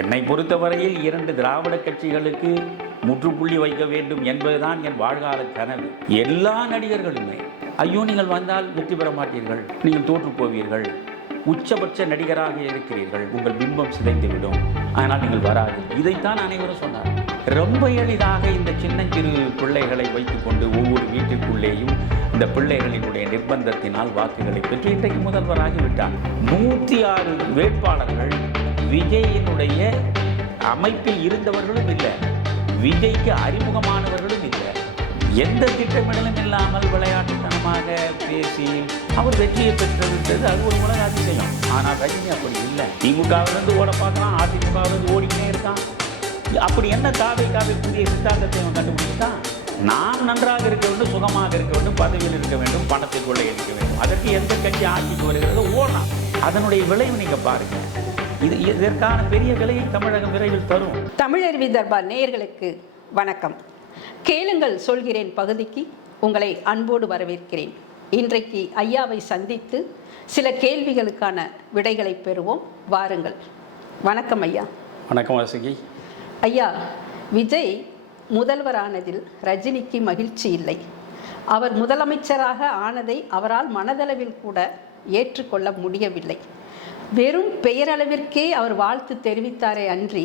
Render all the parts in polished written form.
என்னை பொறுத்தவரையில் 2 திராவிட கட்சிகளுக்கு முற்றுப்புள்ளி வைக்க வேண்டும் என்பதுதான் என் வாழ்கால கனவு. எல்லா நடிகர்களுமே ஐயோ நீங்கள் வந்தால் வெற்றி பெற மாட்டீர்கள், நீங்கள் தோற்று போவீர்கள், உச்சபட்ச நடிகராக இருக்கிறீர்கள், உங்கள் பிம்பம் சிதைந்துவிடும், ஆனால் நீங்கள் வராது, இதைத்தான் அனைவரும் சொன்னார். ரொம்ப எளிதாக இந்த சின்னஞ்சிறு பிள்ளைகளை வைத்துக்கொண்டு ஒவ்வொரு வீட்டிற்குள்ளேயும் இந்த பிள்ளைகளினுடைய நிர்பந்தத்தினால் வாக்குகளை பெற்று இன்றைக்கு முதல்வராகிவிட்டார். 106 வேட்பாளர்கள் விஜயினுடைய அமைப்பில் இருந்தவர்களும் இல்லை, விஜய்க்கு அறிமுகமானவர்களும் இல்லை. எந்த திட்டமிடலும் இல்லாமல் விளையாட்டுத்தனமாக பேசி அவர் வெற்றியை பெற்றுவிட்டது அது ஒரு உலக அதிசயம். ஆனால் ரஜினி அப்படி இல்லை. திமுகவிலிருந்து ஓட பார்க்கலாம், அதிமுகவிலிருந்து ஓடிக்கிட்டே இருக்கான். அப்படி என்ன காவை புதிய சித்தாந்தத்தை அவன் கண்டுபிடிச்சான். நான் நன்றாக இருக்க வேண்டும், சுகமாக இருக்க வேண்டும், பதவியில் இருக்க வேண்டும், பணத்திற்குள்ளே இருக்க வேண்டும். அதற்கு எந்த கட்சி ஆட்சிக்கு வருகிறதோ ஓடலாம். அதனுடைய விளைவு நீங்கள் பாருங்கள். இதற்கான பெரிய விலையை தமிழகம் விரைவில் தரும். தமிழருவி தர்பார் நேயர்களுக்கு வணக்கம். கேளுங்கள் சொல்கிறேன் பகுதிக்கு உங்களை அன்போடு வரவேற்கிறேன். இன்றைக்கு ஐயாவை சந்தித்து சில கேள்விகளுக்கான விடைகளை பெறுவோம். வாருங்கள். வணக்கம் ஐயா. வணக்கம் வாசுகி. ஐயா, விஜய் முதல்வரானதில் ரஜினிக்கு மகிழ்ச்சி இல்லை. அவர் முதலமைச்சராக ஆனதை அவரால் மனதளவில் கூட ஏற்றுக்கொள்ள முடியவில்லை. வெறும் பெயரளவிற்கே அவர் வாழ்த்து தெரிவித்தாரே அன்றி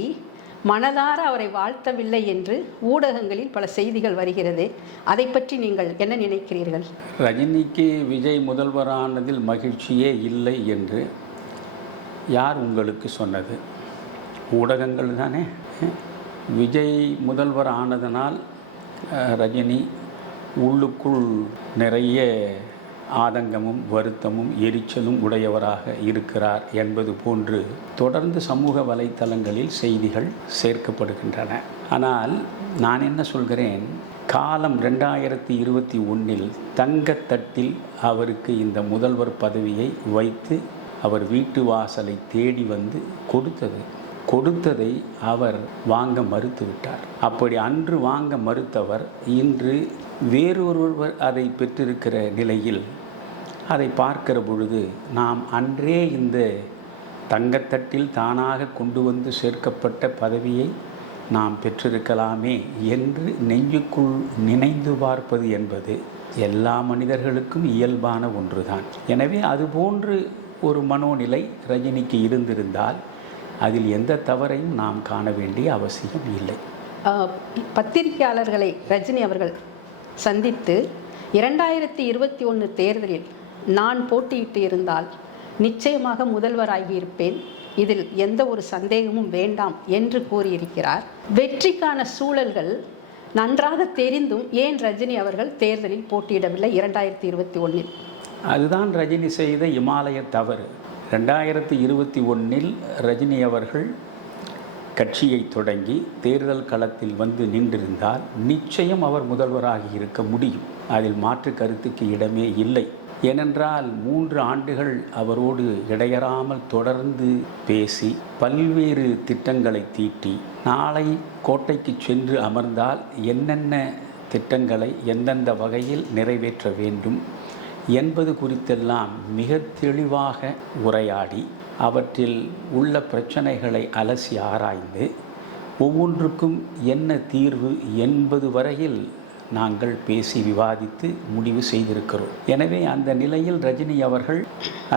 மனதார அவரை வாழ்த்தவில்லை என்று ஊடகங்களில் பல செய்திகள் வருகிறது. அதை பற்றி நீங்கள் என்ன நினைக்கிறீர்கள்? ரஜினிக்கு விஜய் முதல்வரானதில் மகிழ்ச்சியே இல்லை என்று யார் உங்களுக்கு சொன்னது? ஊடகங்கள் தானே. விஜய் முதல்வர் ஆனதனால் ரஜினி உள்ளுக்குள் நிறைய ஆதங்கமும் வருத்தமும் எரிச்சலும் உடையவராக இருக்கிறார் என்பது போன்று தொடர்ந்து சமூக வலைத்தளங்களில் செய்திகள் சேர்க்கப்படுகின்றன. ஆனால் நான் என்ன சொல்கிறேன், காலம் 2021 தங்கத்தட்டில் அவருக்கு இந்த முதல்வர் பதவியை வைத்து அவர் வீட்டு வாசலை தேடி வந்து கொடுத்ததை அவர் வாங்க மறுத்துவிட்டார். அப்படி அன்று வாங்க மறுத்தவர் இன்று வேறொருவர் அதை பெற்றிருக்கிற நிலையில் அதை பார்க்கிற பொழுது நாம் அன்றே இந்த தங்கத்தட்டில் தானாக கொண்டு வந்து சேர்க்கப்பட்ட பதவியை நாம் பெற்றிருக்கலாமே என்று நெஞ்சுக்குள் நினைந்து பார்ப்பது என்பது எல்லா மனிதர்களுக்கும் இயல்பான ஒன்றுதான். எனவே அதுபோன்று ஒரு மனோநிலை ரஜினிக்கு இருந்திருந்தால் அதில் எந்த தவறையும் நாம் காண வேண்டிய அவசியம் இல்லை. பத்திரிகையாளர்களை ரஜினி அவர்கள் சந்தித்து 2021 தேர்தலில் நான் போட்டியிட்டு இருந்தால் நிச்சயமாக முதல்வராகியிருப்பேன், இதில் எந்த ஒரு சந்தேகமும் வேண்டாம் என்று கூறியிருக்கிறார். வெற்றிக்கான சூழல்கள் நன்றாக தெரிந்தும் ஏன் ரஜினி அவர்கள் தேர்தலில் போட்டியிடவில்லை 2021? அதுதான் ரஜினி செய்த இமாலய தவறு. 2021 ரஜினி அவர்கள் கட்சியை தொடங்கி தேர்தல் களத்தில் வந்து நின்றிருந்தால் நிச்சயம் அவர் முதல்வராகி இருக்க முடியும். அதில் மாற்று கருத்துக்கு இடமே இல்லை. ஏனென்றால் 3 ஆண்டுகள் அவரோடு இடையறாமல் தொடர்ந்து பேசி பல்வேறு திட்டங்களை தீட்டி நாளை கோட்டைக்கு சென்று அமர்ந்தால் என்னென்ன திட்டங்களை எந்தெந்த வகையில் நிறைவேற்ற வேண்டும் என்பது குறித்தெல்லாம் மிக தெளிவாக உரையாடி அவற்றில் உள்ள பிரச்சனைகளை அலசி ஆராய்ந்து ஒவ்வொன்றுக்கும் என்ன தீர்வு என்பது வரையில் நாங்கள் பேசி விவாதித்து முடிவு செய்திருக்கிறோம். எனவே அந்த நிலையில் ரஜினி அவர்கள்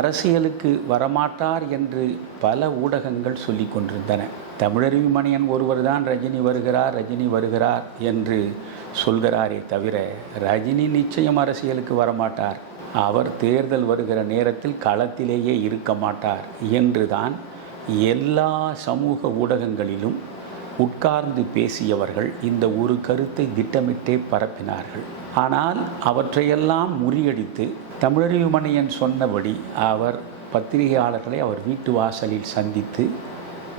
அரசியலுக்கு வரமாட்டார் என்று பல ஊடகங்கள் சொல்லி கொண்டிருந்தன. தமிழருவி மணியன் ஒருவர் தான் ரஜினி வருகிறார் என்று சொல்கிறாரே தவிர ரஜினி நிச்சயம் அரசியலுக்கு வரமாட்டார், அவர் தேர்தல் வருகிற நேரத்தில் களத்திலேயே இருக்க மாட்டார் என்றுதான் எல்லா சமூக ஊடகங்களிலும் உட்கார்ந்து பேசியவர்கள் இந்த ஒரு கருத்தை திட்டமிட்டே பரப்பினார்கள். ஆனால் அவற்றையெல்லாம் முறியடித்து தமிழருவி மணியன் சொன்னபடி அவர் பத்திரிகையாளர்களை அவர் வீட்டு வாசலில் சந்தித்து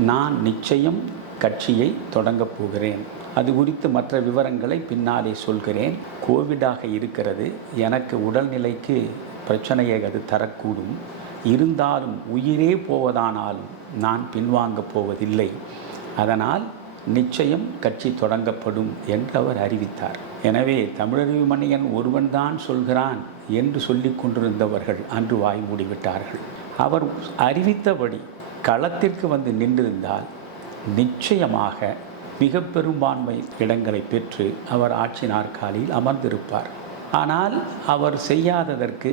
நான் நிச்சயம் கட்சியை தொடங்கப் போகிறேன், அது குறித்து மற்ற விவரங்களை பின்னாலே சொல்கிறேன், கோவிடாக இருக்கிறது, எனக்கு உடல்நிலைக்கு பிரச்சனையை அது தரக்கூடும், இருந்தாலும் உயிரே போவதானாலும் நான் பின்வாங்கப் போவதில்லை, அதனால் நிச்சயம் கட்சி தொடங்கப்படும் என்று அவர் அறிவித்தார். எனவே தமிழருவி மணியன் ஒருவன்தான் சொல்கிறான் என்று சொல்லி கொண்டிருந்தவர்கள் அன்று வாய் மூடிவிட்டார்கள். அவர் அறிவித்தபடி களத்திற்கு வந்து நின்றிருந்தால் நிச்சயமாக மிக பெரும்பான்மை இடங்களை பெற்று அவர் ஆட்சி நாற்காலியில் அமர்ந்திருப்பார். ஆனால் அவர் செய்யாததற்கு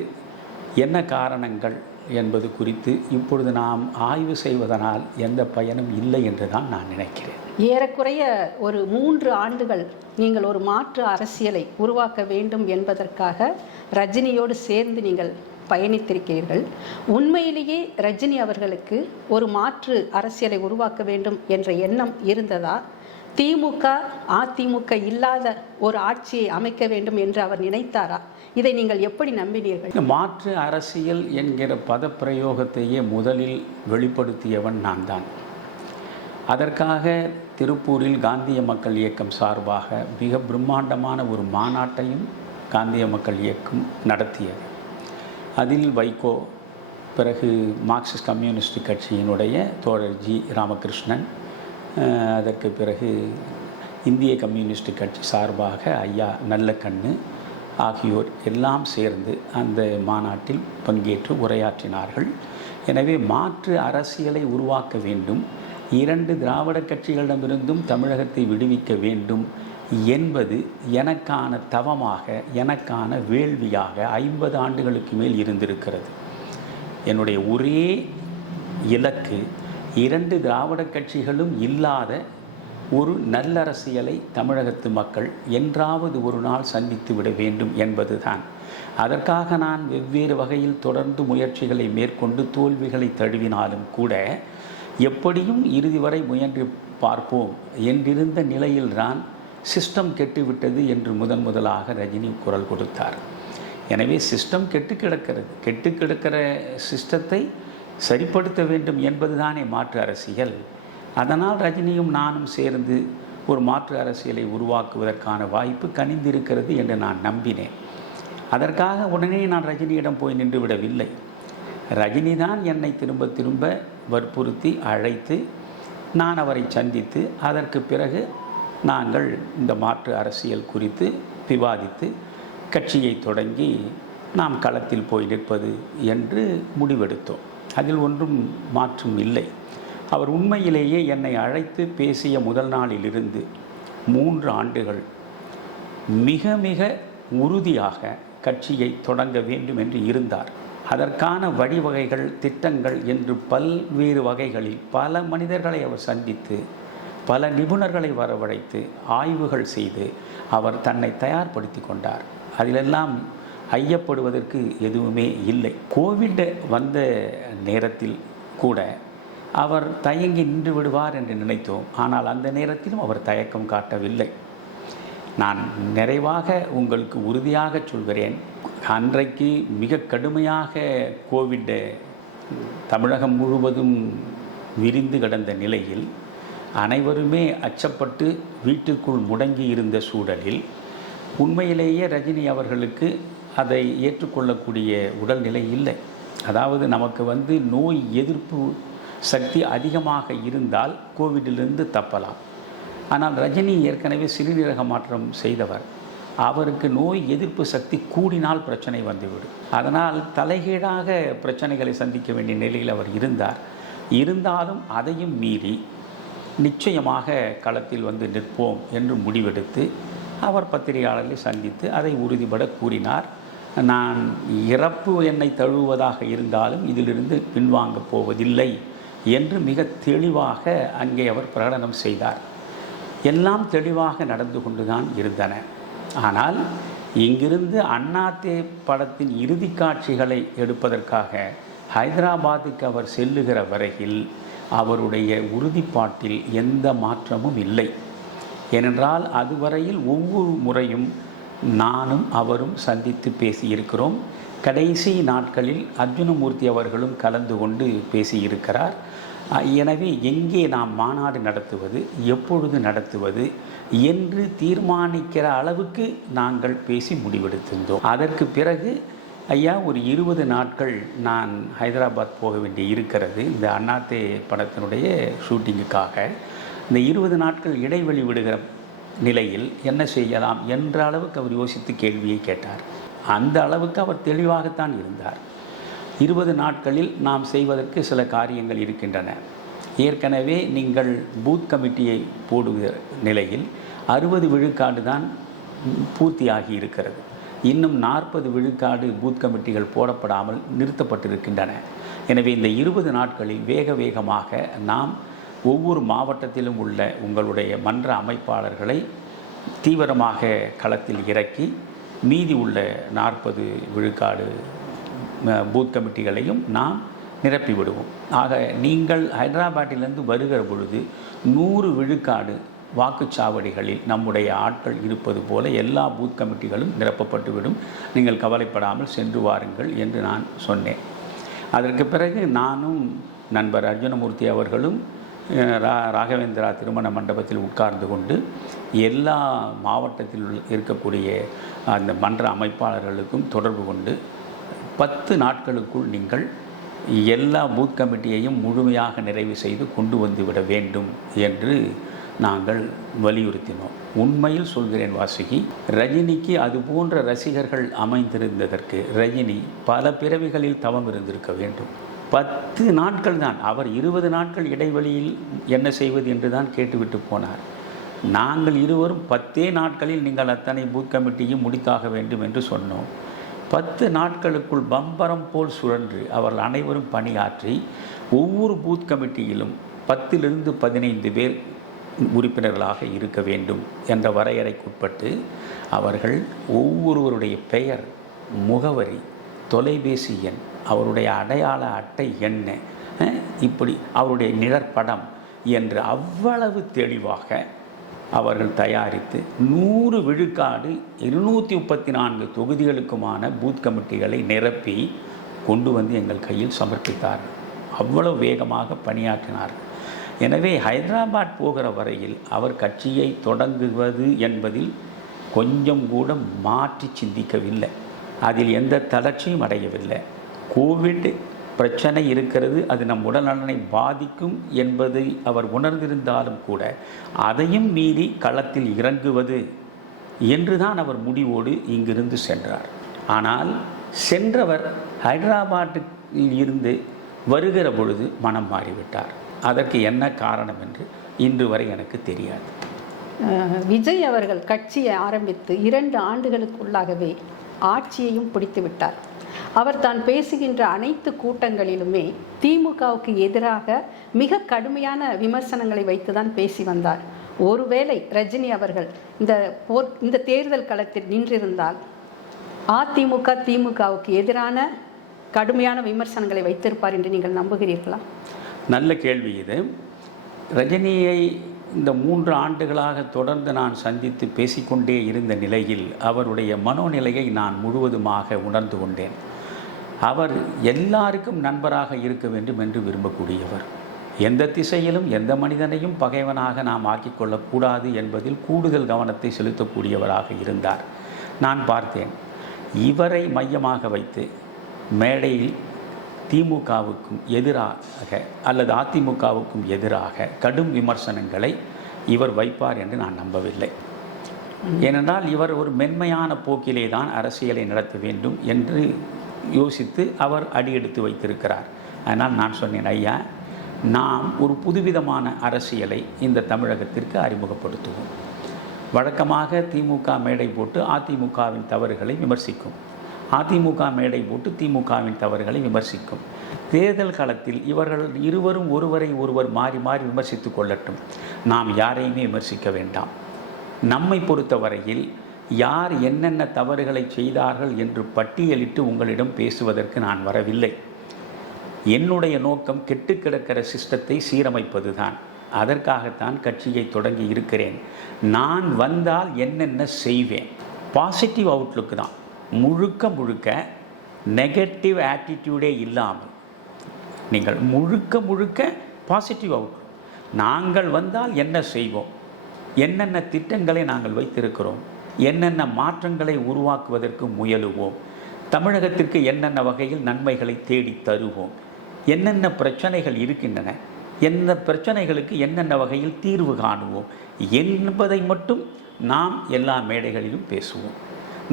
என்ன காரணங்கள் என்பது குறித்து இப்பொழுது நாம் ஆய்வு செய்வதனால் எந்த பயனும் இல்லை என்று தான் நான் நினைக்கிறேன். ஏறக்குறைய ஒரு 3 ஆண்டுகள் நீங்கள் ஒரு மாற்று அரசியலை உருவாக்க வேண்டும் என்பதற்காக ரஜினியோடு சேர்ந்து நீங்கள் பயணித்திருக்கிறீர்கள். உண்மையிலேயே ரஜினி அவர்களுக்கு ஒரு மாற்று அரசியலை உருவாக்க வேண்டும் என்ற எண்ணம் இருந்ததா? திமுக அதிமுக இல்லாத ஒரு ஆட்சியை அமைக்க வேண்டும் என்று அவர் நினைத்தாரா? இதை நீங்கள் எப்படி நம்பினீர்கள்? மாற்று அரசியல் என்கிற பதப்பிரயோகத்தையே முதலில் வெளிப்படுத்தியவன் நான் தான். அதற்காக திருப்பூரில் காந்திய மக்கள் இயக்கம் சார்பாக மிக பிரம்மாண்டமான ஒரு மாநாட்டையும் காந்திய மக்கள் இயக்கம் நடத்தியது. அதில் வைகோ, பிறகு மார்க்சிஸ்ட் கம்யூனிஸ்ட் கட்சியினுடைய தோழர் ஜி ராமகிருஷ்ணன், அதற்கு பிறகு இந்திய கம்யூனிஸ்ட் கட்சி சார்பாக ஐயா நல்லக்கண்ணு ஆகியோர் எல்லாம் சேர்ந்து அந்த மாநாட்டில் பங்கேற்று உரையாற்றினார்கள். எனவே மாற்று அரசியலை உருவாக்க வேண்டும், 2 திராவிட கட்சிகளிடமிருந்தும் தமிழகத்தை விடுவிக்க வேண்டும் என்பது எனக்கான தவமாக, எனக்கான வேள்வியாக 50 ஆண்டுகளுக்கு மேல் இருந்திருக்கிறது. என்னுடைய ஒரே இலக்கு 2 திராவிட கட்சிகளும் இல்லாத ஒரு நல்லரசியலை தமிழகத்து மக்கள் என்றாவது ஒரு நாள் சந்தித்து விட வேண்டும் என்பதுதான். அதற்காக நான் வெவ்வேறு வகையில் தொடர்ந்து முயற்சிகளை மேற்கொண்டு தோல்விகளை தழுவினாலும் கூட எப்படியும் இறுதி வரை முயன்று பார்ப்போம் என்றிருந்த நிலையில்தான் சிஸ்டம் கெட்டுவிட்டது என்று முதலாக ரஜினி குரல் கொடுத்தார். எனவே சிஸ்டம் கெட்டு கிடக்கிற சிஸ்டத்தை சரிப்படுத்த வேண்டும் என்பதுதானே மாற்று அரசியல். அதனால் ரஜினியும் நானும் சேர்ந்து ஒரு மாற்று அரசியலை உருவாக்குவதற்கான வாய்ப்பு கனிந்திருக்கிறது என்று நான் நம்பினேன். அதற்காக உடனே நான் ரஜினியிடம் போய் நின்று விடவில்லை. ரஜினி தான் என்னை திரும்ப திரும்ப வற்புறுத்தி அழைத்து நான் அவரை சந்தித்து அதற்கு பிறகு நாங்கள் இந்த மாற்று அரசியல் குறித்து விவாதித்து கட்சியை தொடங்கி நாம் களத்தில் போய் நிற்பது என்று முடிவெடுத்தோம். அதில் ஒன்றும் மாற்றம் இல்லை. அவர் உண்மையிலேயே என்னை அழைத்து பேசிய முதல் நாளிலிருந்து 3 ஆண்டுகள் மிக மிக உறுதியாக கட்சியை தொடங்க வேண்டும் என்று இருந்தார். அதற்கான வழிவகைகள், திட்டங்கள் என்று பல்வேறு வகைகளில் பல மனிதர்களை அவர் சந்தித்து பல நிபுணர்களை வரவழைத்து ஆய்வுகள் செய்து அவர் தன்னை தயார்படுத்தி கொண்டார். அதிலெல்லாம் ஐயப்படுவதற்கு எதுவுமே இல்லை. கோவிட் வந்த நேரத்தில் கூட அவர் தயங்கி நின்று விடுவார் என்று நினைத்தோம். ஆனால் அந்த நேரத்திலும் அவர் தயக்கம் காட்டவில்லை. நான் நிறைவாக உங்களுக்கு உறுதியாக சொல்கிறேன், அன்றைக்கு மிக கடுமையாக கோவிட் தமிழகம் முழுவதும் விரிந்து கிடந்த நிலையில் அனைவருமே அச்சப்பட்டு வீட்டுக்குள் முடங்கி இருந்த சூழலில் உண்மையிலேயே ரஜினி அவர்களுக்கு அதை ஏற்றுக்கொள்ளக்கூடிய உடல்நிலை இல்லை. அதாவது நமக்கு நோய் எதிர்ப்பு சக்தி அதிகமாக இருந்தால் கோவிடிலிருந்து தப்பலாம். ஆனால் ரஜினி ஏற்கனவே சிறுநீரக மாற்றம் செய்தவர். அவருக்கு நோய் எதிர்ப்பு சக்தி கூடினால் பிரச்சனை வந்துவிடும். அதனால் தலைகீழாக பிரச்சனைகளை சந்திக்க வேண்டிய நிலையில் அவர் இருந்தாலும் அதையும் மீறி நிச்சயமாக களத்தில் நிற்போம் என்று முடிவெடுத்து அவர் பத்திரிகையாளர்களை சந்தித்து அதை உறுதிபட கூறினார். நான் இறப்பு என்னை தழுவுவதாக இருந்தாலும் இதிலிருந்து பின்வாங்கப் போவதில்லை என்று மிக தெளிவாக அங்கே அவர் பிரகடனம் செய்தார். எல்லாம் தெளிவாக நடந்து கொண்டுதான் இருந்தன. ஆனால் இங்கிருந்து அண்ணாத்தே படத்தின் இறுதி காட்சிகளை எடுப்பதற்காக ஹைதராபாத்துக்கு அவர் செல்லுகிற வரையில் அவருடைய உறுதிப்பாட்டில் எந்த மாற்றமும் இல்லை. ஏனென்றால் அதுவரையில் ஒவ்வொரு முறையும் நானும் அவரும் சந்தித்து பேசியிருக்கிறோம். கடைசி நாட்களில் அர்ஜுனமூர்த்தி அவர்களும் கலந்து கொண்டு பேசியிருக்கிறார். எனவே எங்கே நாம் மாநாடு நடத்துவது, எப்பொழுது நடத்துவது என்று தீர்மானிக்கிற அளவுக்கு நாங்கள் பேசி முடிவெடுத்திருந்தோம். அதற்கு பிறகு ஐயா ஒரு 20 நாட்கள் நான் ஹைதராபாத் போக வேண்டி இருக்கிறது இந்த அண்ணாத்தே படத்தினுடைய ஷூட்டிங்குக்காக. இந்த 20 நாட்கள் இடைவெளி விடுகிற நிலையில் என்ன செய்யலாம் என்ற அளவுக்கு அவர் யோசித்து கேள்வியை கேட்டார். அந்த அளவுக்கு அவர் தெளிவாகத்தான் இருந்தார். 20 நாட்களில் நாம் செய்வதற்கு சில காரியங்கள் இருக்கின்றன. ஏற்கனவே நீங்கள் பூத் கமிட்டியை போடுகிற நிலையில் 60 விழுக்காடு தான் பூர்த்தியாகி இருக்கிறது. இன்னும் 40 விழுக்காடு பூத் கமிட்டிகள் போடப்படாமல் நிறுத்தப்பட்டிருக்கின்றன. எனவே இந்த 20 நாட்களில் வேகமாக நாம் ஒவ்வொரு மாவட்டத்திலும் உள்ள உங்களுடைய மன்ற அமைப்பாளர்களை தீவிரமாக களத்தில் இறக்கி மீதி உள்ள 40 விழுக்காடு பூத் கமிட்டிகளையும் நாம் நிரப்பி விடுவோம். ஆக நீங்கள் ஹைதராபாத்திலிருந்து வருகிற பொழுது 100 விழுக்காடு வாக்குச்சாவடிகளில் நம்முடைய ஆட்கள் இருப்பது போல எல்லா பூத் கமிட்டிகளும் நிரப்பப்பட்டுவிடும். நீங்கள் கவலைப்படாமல் சென்று வாருங்கள் என்று நான் சொன்னேன். அதற்கு பிறகு நானும் நண்பர் அர்ஜுனமூர்த்தி அவர்களும் ராகவேந்திரா திருமண மண்டபத்தில் உட்கார்ந்து கொண்டு எல்லா மாவட்டத்தில் இருக்கக்கூடிய அந்த மன்ற அமைப்பாளர்களுக்கும் தொடர்பு கொண்டு 10 நாட்களுக்குள் நீங்கள் எல்லா பூத் கமிட்டியையும் முழுமையாக நிறைவு செய்து கொண்டு வந்துவிட வேண்டும் என்று நாங்கள் வலியுறுத்தினோம். உண்மையில் சொல்கிறேன் வாசுகி, ரஜினிக்கு அது போன்ற ரசிகர்கள் அமைந்திருந்ததற்கு ரஜினி பல பிறவிகளில் தவம் இருந்திருக்க வேண்டும். 10 நாட்கள் தான். அவர் 20 நாட்கள் இடைவெளியில் என்ன செய்வது என்று தான் கேட்டுவிட்டு போனார். நாங்கள் இருவரும் 10 நாட்களில் நீங்கள் அத்தனை பூத் கமிட்டியும் முடித்தாக வேண்டும் என்று சொன்னோம். 10 நாட்களுக்குள் பம்பரம் போல் சுழன்று அவர்கள் அனைவரும் பணியாற்றி ஒவ்வொரு பூத் கமிட்டியிலும் 10லிருந்து 15 பேர் உறுப்பினர்களாக இருக்க வேண்டும் என்ற வரையறைக்குட்பட்டு அவர்கள் ஒவ்வொருவருடைய பெயர், முகவரி, தொலைபேசி எண், அவருடைய அடையாள அட்டை என்ன, இப்படி அவருடைய நிழற்படம் என்று அவ்வளவு தெளிவாக அவர்கள் தயாரித்து 100 விழுக்காடு 234 தொகுதிகளுக்குமான பூத் கமிட்டிகளை நிரப்பி கொண்டு வந்து எங்கள் கையில் சமர்ப்பித்தார்கள். அவ்வளவு வேகமாக பணியாற்றினார்கள். எனவே ஹைதராபாத் போகிற வரையில் அவர் கட்சியை தொடங்குவது என்பதில் கொஞ்சம் கூட மாற்றி சிந்திக்கவில்லை. அதில் எந்த தளர்ச்சியும் அடையவில்லை. கோவிட் பிரச்சனை இருக்கிறது, அது நம் உடல்நலனை பாதிக்கும் என்பதை அவர் உணர்ந்திருந்தாலும் கூட அதையும் மீறி களத்தில் இறங்குவது என்றுதான் அவர் முடிவோடு இங்கிருந்து சென்றார். ஆனால் சென்றவர் ஹைதராபாத்தில் இருந்து வருகிற பொழுது மனம் மாறிவிட்டார். அதற்கு என்ன காரணம் என்று இன்று வரை எனக்கு தெரியாது. விஜய் அவர்கள் கட்சியை ஆரம்பித்து 2 ஆண்டுகளுக்குள்ளாகவே ஆட்சியையும் பிடித்து விட்டார். அவர் தான் பேசுகின்ற அனைத்து கூட்டங்களிலுமே திமுகவுக்கு எதிராக மிக கடுமையான விமர்சனங்களை வைத்துதான் பேசி வந்தார். ஒருவேளை ரஜினி அவர்கள் இந்த தேர்தல் களத்தில் நின்றிருந்தால் அதிமுக திமுகவுக்கு எதிரான கடுமையான விமர்சனங்களை வைத்திருப்பார் என்று நீங்கள் நம்புகிறீர்களா? நல்ல கேள்வி இது. ரஜினியை இந்த 3 ஆண்டுகளாக தொடர்ந்து நான் சந்தித்து பேசிக்கொண்டே இருந்த நிலையில் அவருடைய மனோநிலையை நான் முழுவதுமாக உணர்ந்து கொண்டேன். அவர் எல்லாருக்கும் நண்பராக இருக்க வேண்டும் என்று விரும்பக்கூடியவர். எந்த திசையிலும் எந்த மனிதனையும் பகைவனாக நாம் ஆக்கிக்கொள்ளக்கூடாது என்பதில் கூடுதல் கவனத்தை செலுத்தக்கூடியவராக இருந்தார். நான் பார்த்தேன், இவரை மையமாக வைத்து மேடையில் திமுகவுக்கும் எதிராக அல்லது அதிமுகவுக்கும் எதிராக கடும் விமர்சனங்களை இவர் வைப்பார் என்று நான் நம்பவில்லை. ஏனென்றால் இவர் ஒரு மென்மையான போக்கிலே தான் அரசியலை நடத்த வேண்டும் என்று யோசித்து அவர் அடியெடுத்து வைத்திருக்கிறார். அதனால் நான் சொன்னேன், ஐயா, நாம் ஒரு புதுவிதமான அரசியலை இந்த தமிழகத்திற்கு அறிமுகப்படுத்துவோம். வழக்கமாக திமுக மேடை போட்டு அதிமுகவின் தவறுகளை விமர்சிக்கும், அதிமுக மேடை போட்டு திமுகவின் தவறுகளை விமர்சிக்கும். தேர்தல் காலத்தில் இவர்கள் இருவரும் ஒருவரை ஒருவர் மாறி மாறி விமர்சித்து கொள்ளட்டும். நாம் யாரையுமே விமர்சிக்க வேண்டாம். நம்மை பொறுத்தவரையில் யார் என்னென்ன தவறுகளை செய்தார்கள் என்று பட்டியலிட்டு உங்களிடம் பேசுவதற்கு நான் வரவில்லை. என்னுடைய நோக்கம் கெட்டு கிடக்கிற சிஸ்டத்தை சீரமைப்பது தான். அதற்காகத்தான் கட்சியை தொடங்கி இருக்கிறேன். நான் வந்தால் என்னென்ன செய்வேன், பாசிட்டிவ் அவுட்லுக்கு தான். முழுக்க நெகட்டிவ் ஆட்டிடியூடே இல்லாமல் நீங்கள் முழுக்க பாசிட்டிவ் அவுட்லுக். நாங்கள் வந்தால் என்ன செய்வோம், என்னென்ன திட்டங்களை நாங்கள் வைத்திருக்கிறோம், என்னென்ன மாற்றங்களை உருவாக்குவதற்கு முயலுவோம், தமிழகத்திற்கு என்னென்ன வகையில் நன்மைகளை தேடி தருவோம், என்னென்ன பிரச்சனைகள் இருக்கின்றன, எந்த பிரச்சனைகளுக்கு என்னென்ன வகையில் தீர்வு காணுவோம் என்பதை மட்டும் நாம் எல்லா மேடைகளிலும் பேசுவோம்.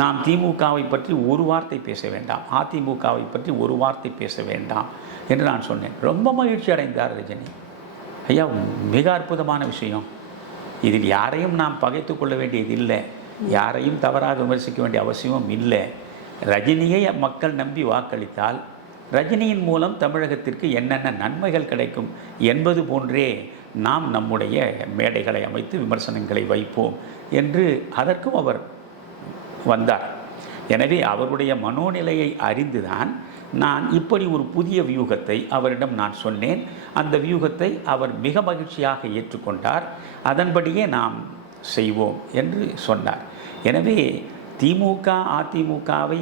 நாம் திமுகவை பற்றி ஒரு வார்த்தை பேச வேண்டாம், அதிமுகவை பற்றி ஒரு வார்த்தை பேச வேண்டாம் என்று நான் சொன்னேன். ரொம்ப மகிழ்ச்சி அடைந்தார் ரஜினி. ஐயா, மிக அற்புதமான விஷயம். இதில் யாரையும் நாம் பகைத்து கொள்ள வேண்டியது இல்லை, யாரையும் தவறாக விமர்சிக்க வேண்டிய அவசியமும் இல்லை. ரஜினியை மக்கள் நம்பி வாக்களித்தால் ரஜினியின் மூலம் தமிழகத்திற்கு என்னென்ன நன்மைகள் கிடைக்கும் என்பது போன்றே நாம் நம்முடைய மேடைகளை அமைத்து விமர்சனங்களை வைப்போம் என்று அதற்கும் அவர் வந்தார். எனவே அவருடைய மனோநிலையை அறிந்துதான் நான் இப்படி ஒரு புதிய வியூகத்தை அவரிடம் நான் சொன்னேன். அந்த வியூகத்தை அவர் மிக மகிழ்ச்சியாக ஏற்றுக்கொண்டார். அதன்படியே நாம் செய்வோம் என்று சொன்னார். எனவே திமுக அதிமுகவை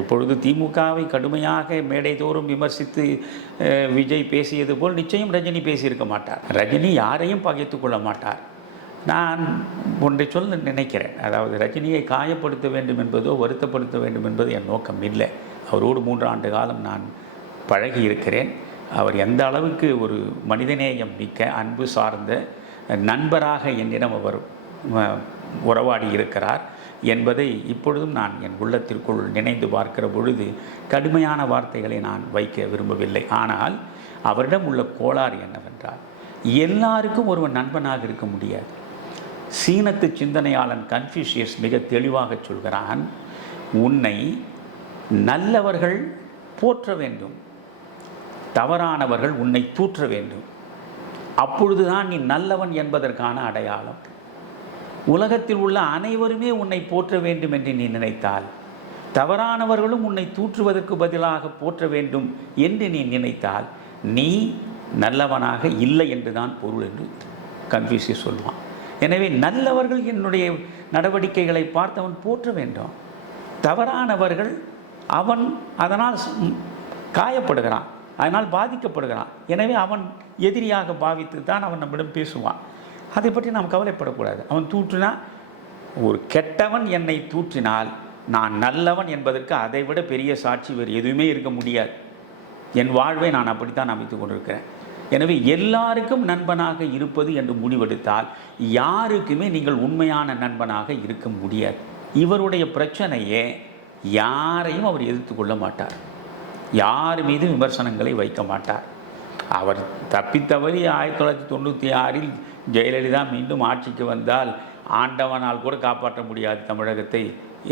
இப்பொழுது திமுகவை கடுமையாக மேடைதோறும் விமர்சித்து விஜய் பேசியது போல் நிச்சயம் ரஜினி பேசியிருக்க மாட்டார். ரஜினி யாரையும் பகைத்து கொள்ள மாட்டார். நான் ஒன்றை சொல்ல நினைக்கிறேன். அதாவது ரஜினியை காயப்படுத்த வேண்டும் என்பதோ வருத்தப்படுத்த வேண்டும் என்பது என் நோக்கம் இல்லை. அவரோடு 3 ஆண்டு காலம் நான் பழகி இருக்கிறேன். அவர் எந்த அளவுக்கு ஒரு மனிதநேயம் மிக்க அன்பு சார்ந்த நண்பராக என்னிடம் அவர் உறவாடி இருக்கிறார் என்பதை இப்பொழுதும் நான் என் உள்ளத்திற்குள் நினைந்து பார்க்கிற பொழுது கடுமையான வார்த்தைகளை நான் வைக்க விரும்பவில்லை. ஆனால் அவரிடம் உள்ள கோளாறு என்னவென்றால், எல்லாருக்கும் ஒருவன் நண்பனாக இருக்க முடியாது. சீனத்து சிந்தனையாளன் கன்ஃபூஷியஸ் மிக தெளிவாக சொல்கிறான், உன்னை நல்லவர்கள் போற்ற வேண்டும், தவறானவர்கள் உன்னை தூற்ற வேண்டும். அப்பொழுதுதான் நீ நல்லவன் என்பதற்கான அடையாளம். உலகத்தில் உள்ள அனைவருமே உன்னை போற்ற வேண்டும் என்று நீ நினைத்தால், தவறானவர்களும் உன்னை தூற்றுவதற்கு பதிலாக போற்ற வேண்டும் என்று நீ நினைத்தால், நீ நல்லவனாக இல்லை என்றுதான் பொருள் என்று கன்ஃபூஷியஸ் சொல்வான். எனவே நல்லவர்கள் என்னுடைய நடவடிக்கைகளை பார்த்து அவன் போற்ற வேண்டும். தவறானவர்கள் அவன் அதனால் காயப்படுகிறான், அதனால் பாதிக்கப்படுகிறான். எனவே அவன் எதிரியாக பாவித்து தான் அவன் நம்மிடம் பேசுவான். அதை பற்றி நாம் கவலைப்படக்கூடாது. அவன் தூற்றினா, ஒரு கெட்டவன் என்னை தூற்றினால் நான் நல்லவன் என்பதற்கு அதைவிட பெரிய சாட்சி வேறு எதுவுமே இருக்க முடியாது. என் வாழ்வை நான் அப்படித்தான் அமைத்து கொண்டிருக்கிறேன். எனவே எல்லாருக்கும் நண்பனாக இருப்பது என்று முடிவெடுத்தால் யாருக்குமே நீங்கள் உண்மையான நண்பனாக இருக்க முடியாது. இவருடைய பிரச்சனையே யாரையும் அவர் எதிர்த்து கொள்ள மாட்டார், யார் மீது விமர்சனங்களை வைக்க மாட்டார். அவர் தப்பித்தவறி 1996 ஜெயலலிதா மீண்டும் ஆட்சிக்கு வந்தால் ஆண்டவனால் கூட காப்பாற்ற முடியாது தமிழகத்தை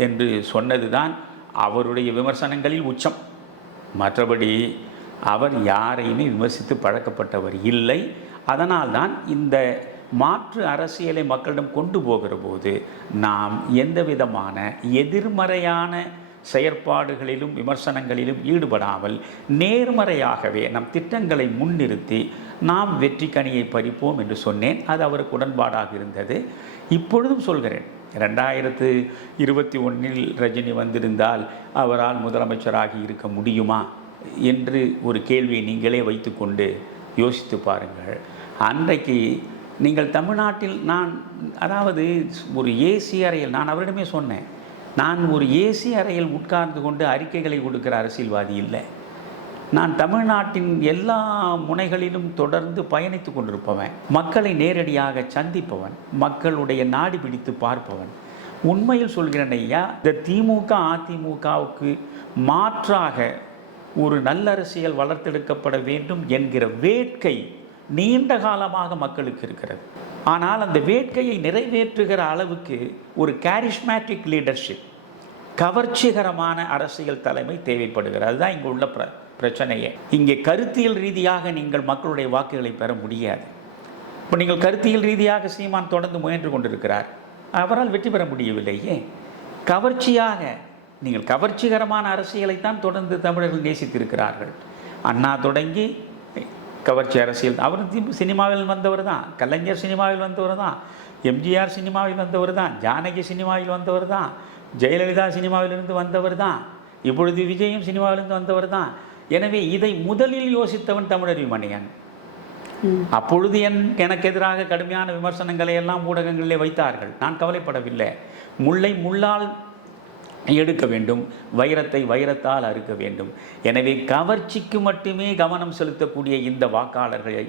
என்று சொன்னது தான் அவருடைய விமர்சனங்களில் உச்சம். மற்றபடி அவர் யாரையுமே விமர்சித்து பழக்கப்பட்டவர் இல்லை. அதனால்தான் இந்த மாற்று அரசியலை மக்களிடம் கொண்டு போகிற போது நாம் எந்த விதமான எதிர்மறையான செயற்பாடுகளிலும் விமர்சனங்களிலும் ஈடுபடாமல் நேர்மறையாகவே நம் திட்டங்களை முன்னிறுத்தி நாம் வெற்றி கனியை பறிப்போம் என்று சொன்னேன். அது அவருக்கு உடன்பாடாக இருந்தது. இப்பொழுதும் சொல்கிறேன், 2021 ரஜினி வந்திருந்தால் அவரால் முதலமைச்சராகி இருக்க முடியுமா என்று ஒரு கேள்வியை நீங்களே வைத்துக்கொண்டு யோசித்து பாருங்கள். அன்றைக்கு நீங்கள் தமிழ்நாட்டில் அதாவது ஒரு ஏசி அறையில், நான் அவரிடமே சொன்னேன், நான் ஒரு ஏசி அறையில் உட்கார்ந்து கொண்டு அறிக்கைகளை கொடுக்கிற அரசியல்வாதி இல்லை. நான் தமிழ்நாட்டின் எல்லா முனைகளிலும் தொடர்ந்து பயணித்து கொண்டிருப்பவன், மக்களை நேரடியாக சந்திப்பவன், மக்களுடைய நாடி பிடித்து பார்ப்பவன். உண்மையில் சொல்கிறேன் ஐயா, இந்த திமுக அதிமுகவுக்கு மாற்றாக ஒரு நல்ல அரசியல் வளர்த்தெடுக்கப்பட வேண்டும் என்கிற வேட்கை நீண்ட காலமாக மக்களுக்கு இருக்கிறது. ஆனால் அந்த வேட்கையை நிறைவேற்றுகிற அளவுக்கு ஒரு கேரிஸ்மேட்டிக் லீடர்ஷிப், கவர்ச்சிகரமான அரசியல் தலைமை தேவைப்படுகிறது. அதுதான் இங்கே உள்ள பிரச்சனையே. இங்கே கருத்தியல் ரீதியாக நீங்கள் மக்களுடைய வாக்குகளை பெற முடியாது. இப்போ நீங்கள் கருத்தியல் ரீதியாக சீமான் தொடர்ந்து முயன்று கொண்டிருக்கிறார், அவரால் வெற்றி பெற முடியவில்லையே. கவர்ச்சியாக நீங்கள் கவர்ச்சிகரமான அரசியலைத்தான் தொடர்ந்து தமிழர்கள் நேசித்திருக்கிறார்கள். அண்ணா தொடங்கி கவர்ச்சி அரசியல், அவர் சினிமாவில் வந்தவர் தான், கலைஞர் சினிமாவில் வந்தவர் தான், எம்ஜிஆர் சினிமாவில் வந்தவர் தான், ஜானகி சினிமாவில் வந்தவர் தான், ஜெயலலிதா சினிமாவிலிருந்து வந்தவர் தான், இப்பொழுது விஜயும் சினிமாவிலிருந்து வந்தவர் தான். எனவே இதை முதலில் யோசித்தவன் தமிழறிவு மணியன். அப்பொழுது எனக்கு எதிராக கடுமையான விமர்சனங்களை எல்லாம் ஊடகங்களிலே வைத்தார்கள். நான் கவலைப்படவில்லை. முல்லை முள்ளால் எடுக்க வேண்டும், வைரத்தை வைரத்தால் அறுக்க வேண்டும். எனவே கவர்ச்சிக்கு மட்டுமே கவனம் செலுத்தக்கூடிய இந்த வாக்காளர்களை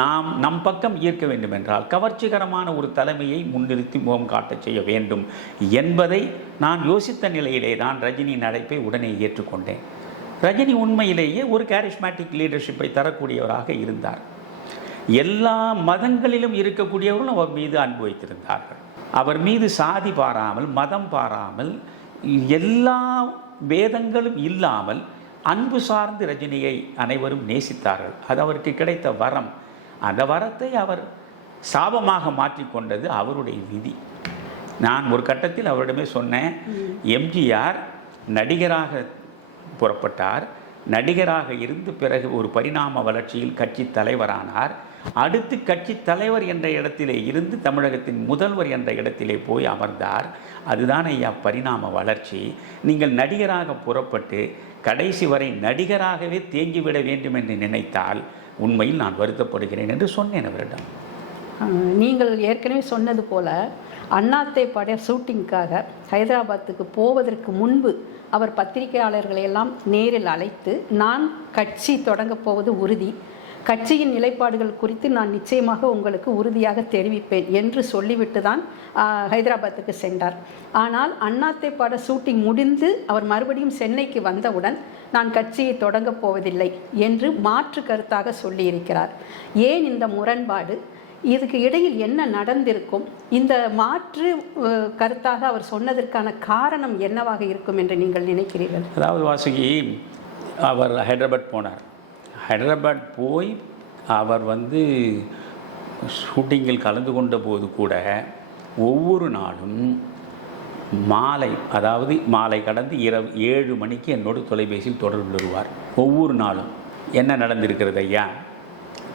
நாம் நம் பக்கம் ஈர்க்க வேண்டும் என்றால் கவர்ச்சிகரமான ஒரு தலைமையை முன்னிறுத்தி முகம் காட்டச் செய்ய வேண்டும் என்பதை நான் யோசித்த நிலையிலே தான் ரஜினியின் அழைப்பை உடனே ஏற்றுக்கொண்டேன். ரஜினி உண்மையிலேயே ஒரு கேரிஸ்மேட்டிக் லீடர்ஷிப்பை தரக்கூடியவராக இருந்தார். எல்லா மதங்களிலும் இருக்கக்கூடியவர்களும் அவர் மீது அன்பு வைத்திருந்தார்கள். அவர் மீது சாதி பாராமல், மதம் பாராமல், எல்லா வேதங்களும் இல்லாமல் அன்பு சார்ந்து ரஜினியை அனைவரும் நேசித்தார்கள். அது அவருக்கு கிடைத்த வரம். அந்த வரத்தை அவர் சாபமாக மாற்றிக்கொண்டது அவருடைய விதி. நான் ஒரு கட்டத்தில் அவரிடமே சொன்னேன், எம்ஜிஆர் நடிகராக புறப்பட்டார், நடிகராக இருந்து பிறகு ஒரு பரிணாம வளர்ச்சியில் கட்சி தலைவரானார். அடுத்து கட்சி தலைவர் என்ற இடத்திலே இருந்து தமிழகத்தின் முதல்வர் என்ற இடத்திலே போய் அமர்ந்தார். அதுதான் ஐயா பரிணாம வளர்ச்சி. நீங்கள் நடிகராக புறப்பட்டு கடைசி வரை நடிகராகவே தேங்கிவிட வேண்டும் என்று நினைத்தால் உண்மையில் நான் வருத்தப்படுகிறேன் என்று சொன்னேன் அவரிடம். நீங்கள் ஏற்கனவே சொன்னது போல அண்ணாத்தை பட ஷூட்டிங்காக ஹைதராபாத்துக்கு போவதற்கு முன்பு அவர் பத்திரிகையாளர்களை எல்லாம் நேரில் அழைத்து, நான் கட்சி தொடங்கப் போவது உறுதி, கட்சியின் நிலைப்பாடுகள் குறித்து நான் நிச்சயமாக உங்களுக்கு உறுதியாக தெரிவிப்பேன் என்று சொல்லிவிட்டு தான் ஹைதராபாத்துக்கு சென்றார். ஆனால் அண்ணாத்தை பட ஷூட்டிங் முடிந்து அவர் மறுபடியும் சென்னைக்கு வந்தவுடன் நான் கட்சியை தொடங்கப் போவதில்லை என்று மாற்று கருத்தாக சொல்லியிருக்கிறார். ஏன் இந்த முரண்பாடு? இதுக்கு இடையில் என்ன நடந்திருக்கும்? இந்த மாற்று கருத்தாக அவர் சொன்னதற்கான காரணம் என்னவாக இருக்கும் என்று நீங்கள் நினைக்கிறீர்கள்? அதாவது வாசுகி, அவர் ஹைதராபாத் போனார். ஹைதராபாத் போய் அவர் ஷூட்டிங்கில் கலந்து கொண்ட போது கூட ஒவ்வொரு நாளும் மாலை கடந்து இரவு 7 மணிக்கு என்னோடு தொலைபேசியில் தொடர்பு வருவார். ஒவ்வொரு நாளும் என்ன நடந்திருக்கிறது ஐயா,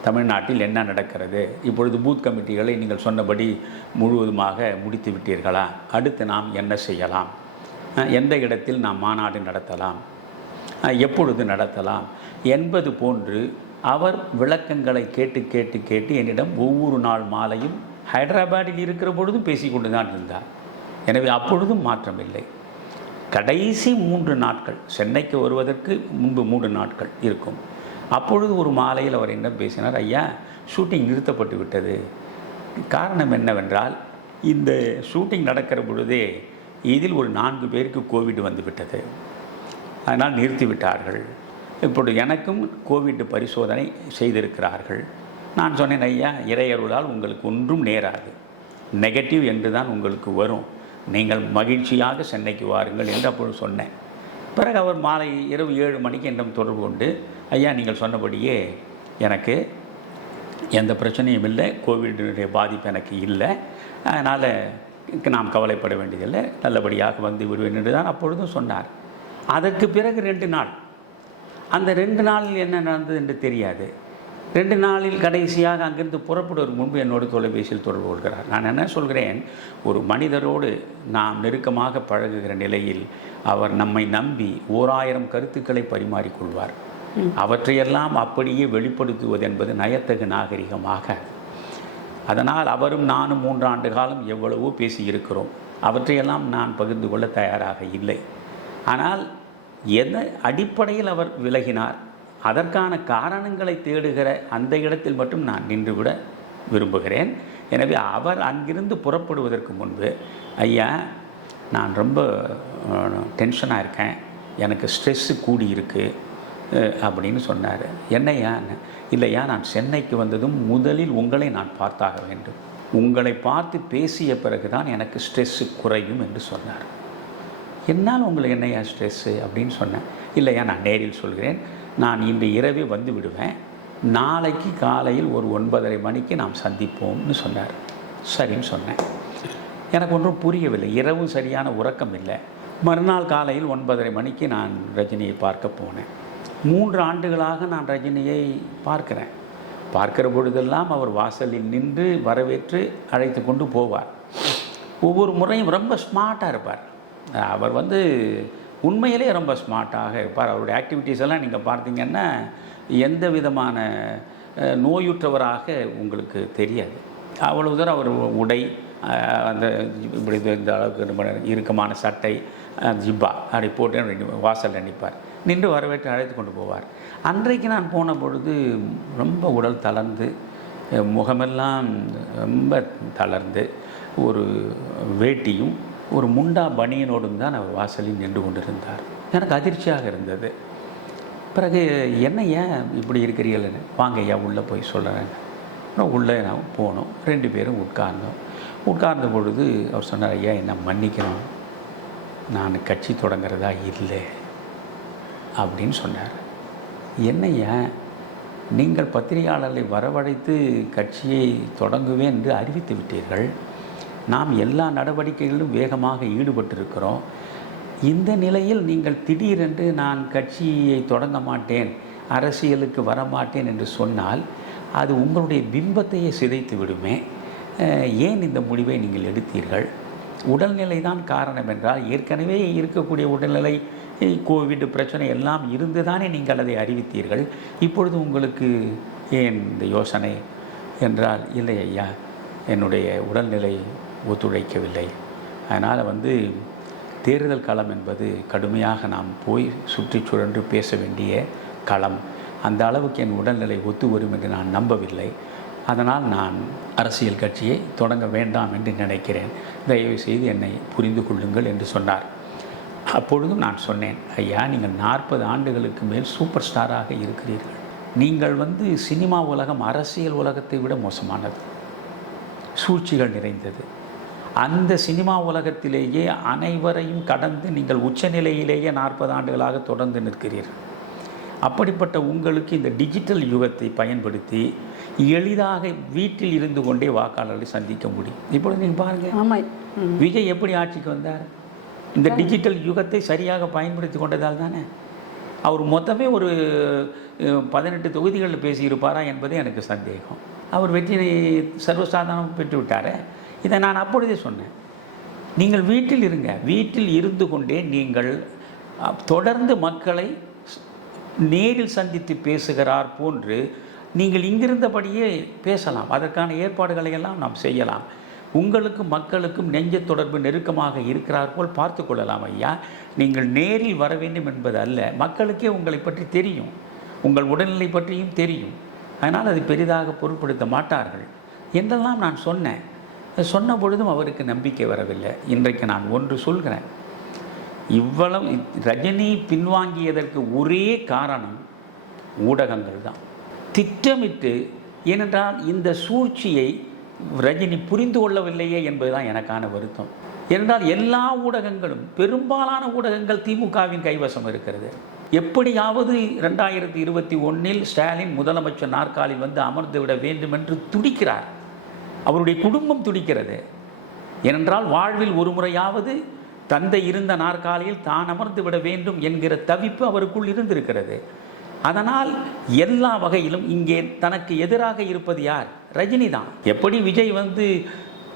தமிழ்நாட்டில் என்ன நடக்கிறது, இப்பொழுது பூத் கமிட்டிகளை நீங்கள் சொன்னபடி முழுவதுமாக முடித்து விட்டீர்களா, அடுத்து நாம் என்ன செய்யலாம், எந்த இடத்தில் நாம் மாநாடு நடத்தலாம், எப்பொழுது நடத்தலாம் என்பது போன்று அவர் விளக்கங்களை கேட்டு என்னிடம் ஒவ்வொரு நாள் மாலையும் ஹைதராபாத்தில் இருக்கிற பொழுதும் பேசிக்கொண்டு தான் இருந்தார். எனவே அப்பொழுதும் மாற்றமில்லை. கடைசி 3 நாட்கள், சென்னைக்கு வருவதற்கு முன்பு 3 நாட்கள் இருக்கும். அப்பொழுது ஒரு மாலையில் அவர் என்ன பேசினார், ஐயா ஷூட்டிங் நிறுத்தப்பட்டு விட்டது. காரணம் என்னவென்றால், இந்த ஷூட்டிங் நடக்கிற பொழுதே இதில் ஒரு 4 பேருக்கு கோவிட் வந்து விட்டது, அதனால் நிறுத்திவிட்டார்கள். இப்பொழுது எனக்கும் கோவிட் பரிசோதனை செய்திருக்கிறார்கள். நான் சொன்னேன், ஐயா இறையருளால் உங்களுக்கு ஒன்றும் நேராது, நெகட்டிவ் என்று தான் உங்களுக்கு வரும், நீங்கள் மகிழ்ச்சியாக சென்னைக்கு வாருங்கள் என்று அப்பொழுது சொன்னேன். பிறகு அவர் மாலை இரவு 7 மணிக்கு என்னிடம் தொடர்பு கொண்டு, ஐயா நீங்கள் சொன்னபடியே எனக்கு எந்த பிரச்சனையும் இல்லை, கோவிடுடைய பாதிப்பு எனக்கு இல்லை, அதனால் நாம் கவலைப்பட வேண்டியதில்லை, நல்லபடியாக வந்து விடுவேன் என்று தான் அப்பொழுதும் சொன்னார். அதற்கு பிறகு 2 நாள், அந்த 2 நாளில் என்ன நடந்தது என்று தெரியாது. 2 நாளில் கடைசியாக அங்கிருந்து புறப்படுவதற்கு முன்பு என்னோடு தொலைபேசியில் தொடர்பு கொள்கிறார். நான் என்ன சொல்கிறேன், ஒரு மனிதரோடு நாம் நெருக்கமாக பழகுகிற நிலையில் அவர் நம்மை நம்பி 1000 கருத்துக்களை பரிமாறிக்கொள்வார். அவற்றையெல்லாம் அப்படியே வெளிப்படுத்துவது என்பது நயத்தகு நாகரிகமாக. அதனால் அவரும் நானும் 3 ஆண்டு காலம் எவ்வளவோ பேசியிருக்கிறோம். அவற்றையெல்லாம் நான் பகிர்ந்து கொள்ள தயாராக இல்லை. ஆனால் எந்த அடிப்படையில் அவர் விலகினார், அதற்கான காரணங்களை தேடுகிற அந்த இடத்தில் மட்டும் நான் நின்றுவிட விரும்புகிறேன். எனவே அவர் அங்கிருந்து புறப்படுவதற்கு முன்பு, ஐயா நான் ரொம்ப டென்ஷனாக இருக்கேன், எனக்கு ஸ்ட்ரெஸ்ஸு கூடியிருக்கு அப்படின்னு சொன்னார். என்னையா? இல்லையா, நான் சென்னைக்கு வந்ததும் முதலில் உங்களை நான் பார்த்தாக வேண்டும், உங்களை பார்த்து பேசிய பிறகு தான் எனக்கு ஸ்ட்ரெஸ்ஸு குறையும் என்று சொன்னார். என்னால் உங்களுக்கு என்னையா ஸ்ட்ரெஸ்ஸு அப்படின்னு சொன்னேன். இல்லையா, நான் நேரில் சொல்கிறேன், நான் இன்று இரவே வந்து விடுவேன், நாளைக்கு காலையில் ஒரு 9:30 மணிக்கு நாம் சந்திப்போம்னு சொன்னார். சரின்னு சொன்னேன். எனக்கு ஒன்றும் புரியவில்லை, இரவும் சரியான உறக்கம் இல்லை. மறுநாள் காலையில் 9:30 மணிக்கு நான் ரஜினியை பார்க்க போனேன். 3 ஆண்டுகளாக நான் ரஜினியை பார்க்கிற பொழுதெல்லாம் அவர் வாசலில் நின்று வரவேற்று அழைத்து கொண்டு போவார். ஒவ்வொரு முறையும் ரொம்ப ஸ்மார்ட்டாக இருப்பார். அவர் உண்மையிலே ரொம்ப ஸ்மார்ட்டாக இருப்பார். அவருடைய ஆக்டிவிட்டீஸ் எல்லாம் நீங்கள் பார்த்தீங்கன்னா எந்த விதமான நோயுற்றவராக உங்களுக்கு தெரியாது. அவ்வளவு தூரம் அவர் உடை, அந்த இப்படி இந்த அளவுக்கு இறுக்கமான சட்டை, ஜிப்பா அப்படி போட்டு வாசலில் நிற்பார், நின்று வரவேற்று அழைத்து கொண்டு போவார். அன்றைக்கு நான் போன பொழுது ரொம்ப உடல் தளர்ந்து, முகமெல்லாம் ரொம்ப தளர்ந்து, ஒரு வேட்டியும் ஒரு முண்டா பனியனோடும் தான் அவர் வாசலில் நின்று கொண்டிருந்தார். எனக்கு அதிர்ச்சியாக இருந்தது. பிறகு என்ன ஏன் இப்படி இருக்கிறீர்கள்னு, வாங்க ஐயா உள்ளே போய் சொல்கிறேன். அப்புறம் உள்ளே நான் போனோம். 2 பேரும் உட்கார்ந்தோம். உட்கார்ந்த பொழுது அவர் சொன்னார், ஐயா என்னை மன்னிக்கணும், நான் கட்சி தொடங்குறதா இல்லை அப்படின்னு சொன்னார். என்னையா நீங்கள் பத்திரிகையாளர்களை வரவழைத்து கட்சியை தொடங்குவேன் என்று அறிவித்து விட்டீர்கள். நாம் எல்லா நடவடிக்கைகளிலும் வேகமாக ஈடுபட்டிருக்கிறோம். இந்த நிலையில் நீங்கள் திடீரென்று நான் கட்சியை தொடங்க மாட்டேன், அரசியலுக்கு வரமாட்டேன் என்று சொன்னால் அது உங்களுடைய பிம்பத்தையே சிதைத்து விடுமே. ஏன் இந்த முடிவை நீங்கள் எடுத்தீர்கள்? உடல்நிலை தான் காரணம் என்றால் ஏற்கனவே இருக்கக்கூடிய உடல்நிலை, கோவிட் பிரச்சனை எல்லாம் இருந்து தானே நீங்கள் அதை அறிவித்தீர்கள். இப்பொழுது உங்களுக்கு ஏன் இந்த யோசனை என்றால், இல்லை ஐயா என்னுடைய உடல்நிலை ஒத்துழைக்கவில்லை. அதனால் தேர்தல் களம் என்பது கடுமையாக நாம் போய் சுற்றி சுழன்று பேச வேண்டிய களம். அந்த அளவுக்கு என் உடல்நிலை ஒத்து வரும் என்று நான் நம்பவில்லை. அதனால் நான் அரசியல் கட்சியை தொடங்க வேண்டாம் என்று நினைக்கிறேன். தயவு செய்து என்னை புரிந்து கொள்ளுங்கள் என்று சொன்னார். அப்பொழுதும் நான் சொன்னேன், ஐயா நீங்கள் 40 ஆண்டுகளுக்கு மேல் சூப்பர் ஸ்டாராக இருக்கிறீர்கள். நீங்கள் சினிமா உலகம் அரசியல் உலகத்தை விட மோசமானது, சூழ்ச்சிகள் நிறைந்தது. அந்த சினிமா உலகத்திலேயே அனைவரையும் கடந்து நீங்கள் உச்சநிலையிலேயே 40 ஆண்டுகளாக தொடர்ந்து நிற்கிறீர்கள். அப்படிப்பட்ட உங்களுக்கு இந்த டிஜிட்டல் யுகத்தை பயன்படுத்தி எளிதாக வீட்டில் இருந்து கொண்டே வாக்காளர்களை சந்திக்க முடியும். இப்பொழுது நீங்கள் பாருங்கள், விஜய் எப்படி ஆட்சிக்கு வந்தார்? இந்த டிஜிட்டல் யுகத்தை சரியாக பயன்படுத்தி கொண்டதால் தானே. அவர் மொத்தமே ஒரு 18 தொகுதிகளில் பேசியிருப்பாரா என்பதே எனக்கு சந்தேகம். அவர் வெற்றியை சர்வசாதாரணம் பெற்று விட்டார். இதை நான் அப்பொழுதே சொன்னேன். நீங்கள் வீட்டில் இருங்க, வீட்டில் இருந்து கொண்டே நீங்கள் தொடர்ந்து மக்களை நேரில் சந்தித்து பேசுகிறார் போன்று நீங்கள் இங்கிருந்தபடியே பேசலாம். அதற்கான ஏற்பாடுகளை எல்லாம் நாம் செய்யலாம். உங்களுக்கும் மக்களுக்கும் நெஞ்ச தொடர்பு நெருக்கமாக இருக்கிறார் போல் பார்த்து கொள்ளலாம். ஐயா நீங்கள் நேரில் வர வேண்டும் என்பது அல்ல, மக்களுக்கே உங்களை பற்றி தெரியும், உங்கள் உடல்நிலை பற்றியும் தெரியும். அதனால் அது பெரிதாக பொருட்படுத்த மாட்டார்கள் என்றெல்லாம் நான் சொன்னேன். சொன்ன பொழுதும் அவருக்கு நம்பிக்கை வரவில்லை. இன்றைக்கு நான் ஒன்று சொல்கிறேன், இவ்வளவு ரஜினி பின்வாங்கியதற்கு ஒரே காரணம் ஊடகங்கள் தான். திட்டமிட்டு, ஏனென்றால் இந்த சூழ்ச்சியை ரஜினி புரிந்து கொள்ளவில்லையே என்பதுதான் எனக்கான வருத்தம். ஏனென்றால் எல்லா ஊடகங்களும், பெரும்பாலான ஊடகங்கள் திமுகவின் கைவசம் இருக்கிறது. எப்படியாவது 2021 ஸ்டாலின் முதலமைச்சர் நாற்காலில் அமர்ந்து விட வேண்டும் என்று துடிக்கிறார். அவருடைய குடும்பம் துடிக்கிறது. ஏனென்றால் வாழ்வில் ஒரு முறையாவது தந்தை இருந்த நாற்காலியில் தான் அமர்ந்து விட வேண்டும் என்கிற தவிப்பு அவருக்குள் இருந்திருக்கிறது. அதனால் எல்லா வகையிலும் இங்கே தனக்கு எதிராக இருப்பது யார்? ரஜினி தான். எப்படி விஜய்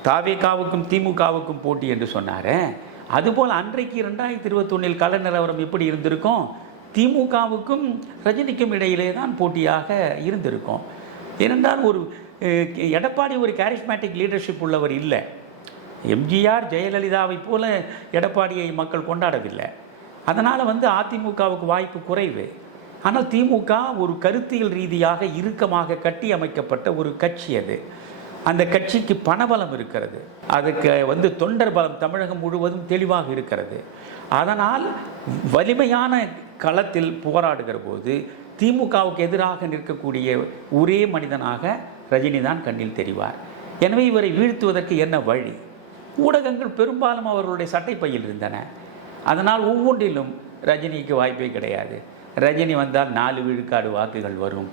தாவேகாவுக்கும் திமுகவுக்கும் போட்டி என்று சொன்னார், அதுபோல் அன்றைக்கு 2021 கள நிலவரம் எப்படி இருந்திருக்கும்? திமுகவுக்கும் ரஜினிக்கும் இடையிலே தான் போட்டியாக இருந்திருக்கும். ஏனென்றால் எடப்பாடி ஒரு கேரிஸ்மேட்டிக் லீடர்ஷிப் உள்ளவர் இல்லை. எம்ஜிஆர் ஜெயலலிதாவை போல எடப்பாடியை மக்கள் கொண்டாடவில்லை. அதனால் அதிமுகவுக்கு வாய்ப்பு குறைவு. ஆனால் திமுக ஒரு கருத்தியல் ரீதியாக இறுக்கமாக கட்டி அமைக்கப்பட்ட ஒரு கட்சி. அது அந்த கட்சிக்கு பணபலம் இருக்கிறது, அதுக்கு தொண்டர் பலம் தமிழகம் முழுவதும் தெளிவாக இருக்கிறது. அதனால் வலிமையான களத்தில் போராடுகிற போது திமுகவுக்கு எதிராக நிற்கக்கூடிய ஒரே மனிதனாக ரஜினி தான் கண்ணில் தெரிவார். எனவே இவரை வீழ்த்துவதற்கு என்ன வழி? ஊடகங்கள் பெரும்பாலும் அவர்களுடைய சட்டைப்பையில் இருந்தன. அதனால் ஒவ்வொன்றிலும் ரஜினிக்கு வாய்ப்பே கிடையாது. ரஜினி வந்தால் 4 விழுக்காடு வாக்குகள் வரும்,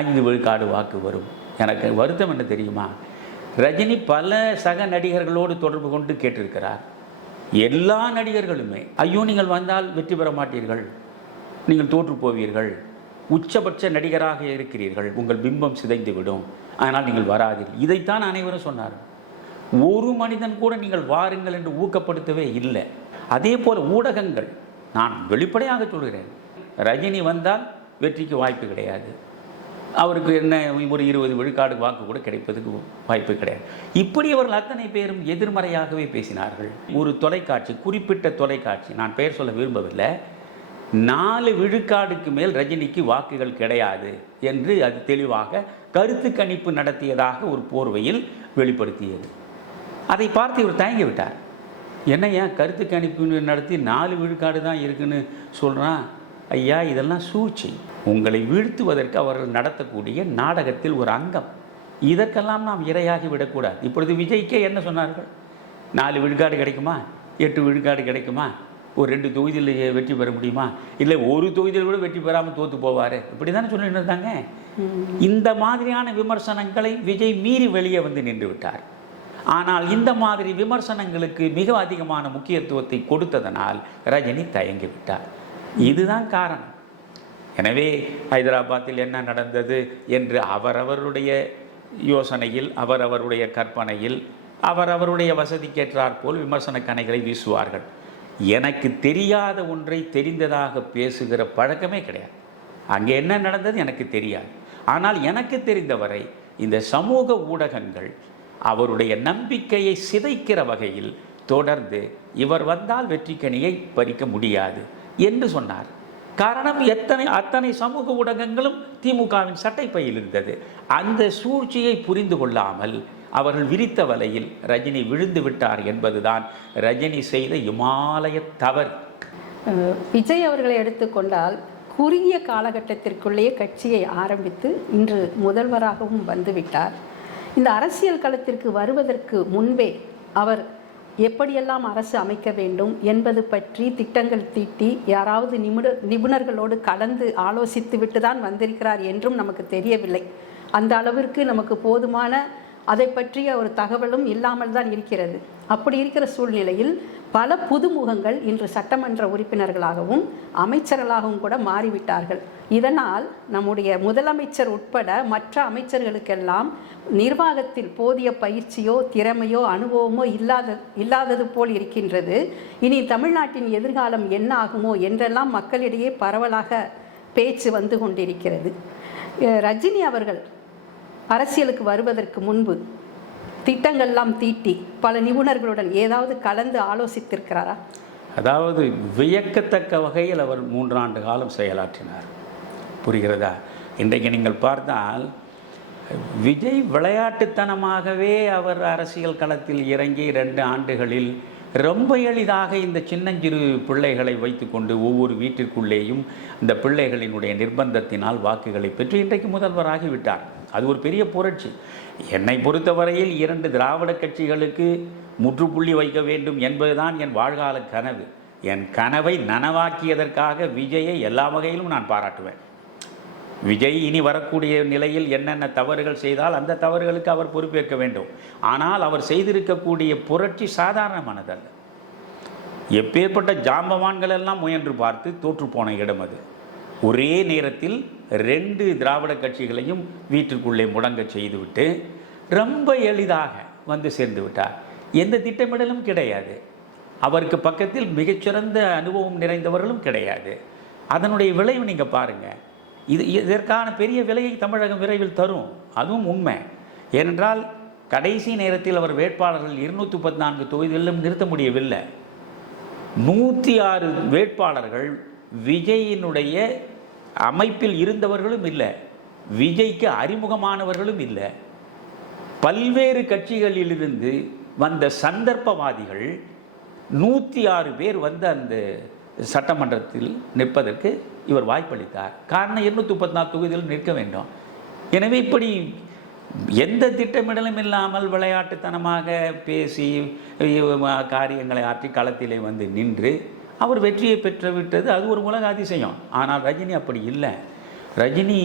5 விழுக்காடு வாக்கு வரும். எனக்கு வருத்தம் என்ன தெரியுமா? ரஜினி பல சக நடிகர்களோடு தொடர்பு கொண்டு கேட்டிருக்கிறார். எல்லா நடிகர்களுமே, ஐயோ நீங்கள் வந்தால் வெற்றி பெற மாட்டீர்கள், நீங்கள் தோற்று போவீர்கள், உச்சபட்ச நடிகராக இருக்கிறீர்கள், உங்கள் பிம்பம் சிதைந்துவிடும், அதனால் நீங்கள் வராதீர்கள், இதைத்தான் அனைவரும் சொன்னார்கள். ஒரு மனிதன் கூட நீங்கள் வாருங்கள் என்று ஊக்கப்படுத்தவே இல்லை. அதே போல் ஊடகங்கள், நான் வெளிப்படையாக சொல்கிறேன், ரஜினி வந்தால் வெற்றிக்கு வாய்ப்பு கிடையாது, அவருக்கு என்ன ஒரு 20 விழுக்காடு வாக்கு கூட கிடைப்பதுக்கு வாய்ப்பு கிடையாது. இப்படி அவர்கள் அத்தனை பேரும் எதிர்மறையாகவே பேசினார்கள். ஒரு தொலைக்காட்சி, குறிப்பிட்ட தொலைக்காட்சி, நான் பெயர் சொல்ல விரும்பவில்லை, 4 விழுக்காடுக்கு மேல் ரஜினிக்கு வாக்குகள் கிடையாது என்று அது தெளிவாக கருத்து கணிப்பு நடத்தியதாக ஒரு போர்வையில் வெளிப்படுத்தியது. அதை பார்த்து இவர் தயங்கிவிட்டார். என்னையா கருத்து கணிப்பு நடத்தி 4 விழுக்காடு தான் இருக்குன்னு சொல்கிறான்? ஐயா இதெல்லாம் சூழ்ச்சி. உங்களை வீழ்த்துவதற்கு அவர்கள் நடத்தக்கூடிய நாடகத்தில் ஒரு அங்கம். இதற்கெல்லாம் நாம் இரையாகி விடக்கூடாது. இப்பொழுது விஜய்க்கே என்ன சொன்னார்கள்? 4 விழுக்காடு கிடைக்குமா, 8 விழுக்காடு கிடைக்குமா, ஒரு 2 தொகுதியில் வெற்றி பெற முடியுமா, இல்லை ஒரு தொகுதியில் கூட வெற்றி பெறாமல் தோற்று போவார், இப்படி தானே சொல்லிட்டு இருந்தாங்க. இந்த மாதிரியான விமர்சனங்களை விஜய் மீறி வெளியே வந்து நின்று விட்டார். ஆனால் இந்த மாதிரி விமர்சனங்களுக்கு மிக அதிகமான முக்கியத்துவத்தை கொடுத்ததனால் ரஜினி தயங்கிவிட்டார். இதுதான் காரணம். எனவே ஹைதராபாத்தில் என்ன நடந்தது என்று அவரவருடைய யோசனையில், அவரவருடைய கற்பனையில், அவரவருடைய வசதிக்கேற்றாற் போல் விமர்சன கணைகளை வீசுவார்கள். எனக்கு தெரியாத ஒன்றை தெரிந்ததாக பேசுகிற பழக்கமே கிடையாது. அங்கே என்ன நடந்தது எனக்கு தெரியாது. ஆனால் எனக்கு தெரிந்தவரை இந்த சமூக ஊடகங்கள் அவருடைய நம்பிக்கையை சிதைக்கிற வகையில் தொடர்ந்து இவர் வந்தால் வெற்றிக்கனியை பறிக்க முடியாது என்று சொன்னார். காரணம், அத்தனை சமூக ஊடகங்களும் திமுகவின் சட்டைப்பையில் இருந்தது. அந்த சூழ்ச்சியை புரிந்து கொள்ளாமல் அவர்கள் விரித்த வலையில் ரஜினி விழுந்து விட்டார் என்பதுதான் ரஜினி செய்த இமாலய தவறு. விஜய் அவர்களை எடுத்துக்கொண்டால் குறுகிய காலகட்டத்திற்குள்ளேயே கட்சியை ஆரம்பித்து இன்று முதல்வராகவும் வந்துவிட்டார். இந்த அரசியல் களத்திற்கு வருவதற்கு முன்பே அவர் எப்படியெல்லாம் அரசு அமைக்க வேண்டும் என்பது பற்றி திட்டங்கள் தீட்டி யாராவது நிபுணர்களோடு கலந்து ஆலோசித்து விட்டு தான் வந்திருக்கிறார் என்றும் நமக்கு தெரியவில்லை. அந்த அளவிற்கு நமக்கு போதுமான அதை பற்றிய ஒரு தகவலும் இல்லாமல் தான் இருக்கிறது. அப்படி இருக்கிற சூழ்நிலையில் பல புதுமுகங்கள் இன்று சட்டமன்ற உறுப்பினர்களாகவும் அமைச்சர்களாகவும் கூட மாறிவிட்டார்கள். இதனால் நம்முடைய முதலமைச்சர் உட்பட மற்ற அமைச்சர்களுக்கெல்லாம் நிர்வாகத்தில் போதிய பயிற்சியோ திறமையோ அனுபவமோ இல்லாதது போல் இருக்கின்றது. இனி தமிழ்நாட்டின் எதிர்காலம் என்ன ஆகுமோ என்றெல்லாம் மக்களிடையே பரவலாக பேச்சு வந்து கொண்டிருக்கிறது. ரஜினி அவர்கள் அரசியலுக்கு வருவதற்கு முன்பு திட்டங்கள்லாம் தீட்டி பல நிபுணர்களுடன் ஏதாவது கலந்து ஆலோசித்திருக்கிறாரா? அதாவது வியக்கத்தக்க வகையில் அவர் 3 ஆண்டு காலம் செயலாற்றினார். புரிகிறதா? இன்றைக்கு நீங்கள் பார்த்தால் விஜய் விளையாட்டுத்தனமாகவே அவர் அரசியல் களத்தில் இறங்கி 2 ஆண்டுகளில் ரொம்ப எளிதாக இந்த சின்னஞ்சிறு பிள்ளைகளை வைத்துக்கொண்டு ஒவ்வொரு வீட்டிற்குள்ளேயும் இந்த பிள்ளைகளினுடைய நிர்பந்தத்தினால் வாக்குகளை பெற்று இன்றைக்கு முதல்வராகிவிட்டார். அது ஒரு பெரிய புரட்சி. என்னை பொறுத்தவரையில் 2 திராவிட கட்சிகளுக்கு முற்றுப்புள்ளி வைக்க வேண்டும் என்பதுதான் என் வாழ்கால கனவு. என் கனவை நனவாக்கியதற்காக விஜயை எல்லா வகையிலும் நான் பாராட்டுவேன். விஜய் இனி வரக்கூடிய நிலையில் என்னென்ன தவறுகள் செய்தால் அந்த தவறுகளுக்கு அவர் பொறுப்பேற்க வேண்டும். ஆனால் அவர் செய்திருக்கக்கூடிய புரட்சி சாதாரணமானதல்ல. எப்பேற்பட்ட ஜாம்பவான்கள் எல்லாம் முயன்று பார்த்து தோற்றுப்போன இடம் அது. ஒரே நேரத்தில் 2 திராவிட கட்சிகளையும் வீட்டிற்குள்ளே முடங்க செய்துவிட்டு ரொம்ப எளிதாக வந்து சேர்ந்து விட்டார். எந்த திட்டமிடலும் கிடையாது. அவருக்கு பக்கத்தில் மிகச்சிறந்த அனுபவம் நிறைந்தவர்களும் கிடையாது. அதனுடைய விளைவு நீங்கள் பாருங்கள். இதற்கான பெரிய விலையை தமிழகம் விரைவில் தரும். அதுவும் உண்மை. ஏனென்றால் கடைசி நேரத்தில் அவர் வேட்பாளர்கள் 214 தொகுதிகளிலும் நிறுத்த முடியவில்லை. 106 வேட்பாளர்கள் விஜயினுடைய அமைப்பில் இருந்தவர்களும் இல்லை, விஜய்க்கு அறிமுகமானவர்களும் இல்லை. பல்வேறு கட்சிகளிலிருந்து வந்த சந்தர்ப்பவாதிகள் 106 பேர் வந்து அந்த சட்டமன்றத்தில் நிற்பதற்கு இவர் வாய்ப்பளித்தார். காரணம் 234 தொகுதியில் நிற்க வேண்டும். எனவே இப்படி எந்த திட்டமிடலும் இல்லாமல் விளையாட்டுத்தனமாக பேசி காரியங்களை ஆற்றி களத்திலே வந்து நின்று அவர் வெற்றியை பெற்று விட்டது. அது ஒரு உலக அதிசயம். ஆனால் ரஜினி அப்படி இல்லை. ரஜினி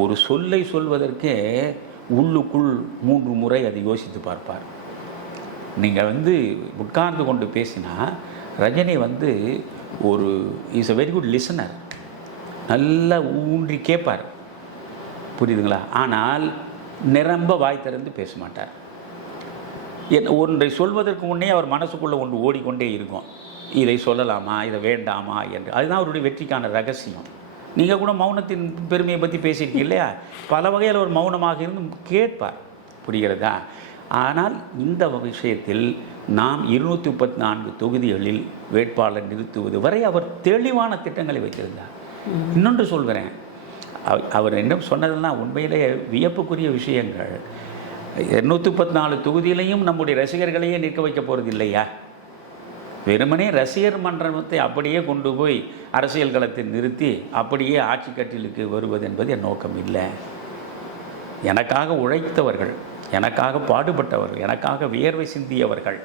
ஒரு சொல்லை சொல்வதற்கே உள்ளுக்குள் 3 முறை அதை யோசித்து பார்ப்பார். நீங்கள் வந்து உட்கார்ந்து கொண்டு பேசினா ரஜினி வந்து ஒரு is a very good listener. நல்லா ஊன்றி கேட்பார். புரியுதுங்களா? ஆனால் நிரம்ப வாய் திறந்து பேச மாட்டார். ஒன்றை சொல்வதற்கு முன்னே அவர் மனசுக்குள்ளே ஒன்று ஓடிக்கொண்டே இருக்கும். இதை சொல்லலாமா, இதை வேண்டாமா என்று. அதுதான் அவருடைய வெற்றிக்கான ரகசியம். நீங்கள் கூட மௌனத்தின் பெருமையை பற்றி பேசியிருக்கீங்க இல்லையா? பல வகையில் அவர் மௌனமாக இருந்து கேட்பார். புரிகிறதா? ஆனால் இந்த விஷயத்தில் நாம் 234 தொகுதிகளில் வேட்பாளர் நிறுத்துவது வரை அவர் தெளிவான திட்டங்களை வைத்திருந்தார். இன்னொன்று சொல்கிறேன், அவர் என்ன சொன்னதெல்லாம் உண்மையிலேயே வியப்புக்குரிய விஷயங்கள். 234 தொகுதியிலையும் நம்முடைய ரசிகர்களையே நிற்க வைக்க போகிறது இல்லையா? வெறுமனே ரசிகர் மன்றத்தை அப்படியே கொண்டு போய் அரசியல் களத்தில் நிறுத்தி அப்படியே ஆட்சி கட்டிலுக்கு வருவது என்பது என் நோக்கம் இல்லை. எனக்காக உழைத்தவர்கள், எனக்காக பாடுபட்டவர்கள், எனக்காக வியர்வை சிந்தியவர்கள்,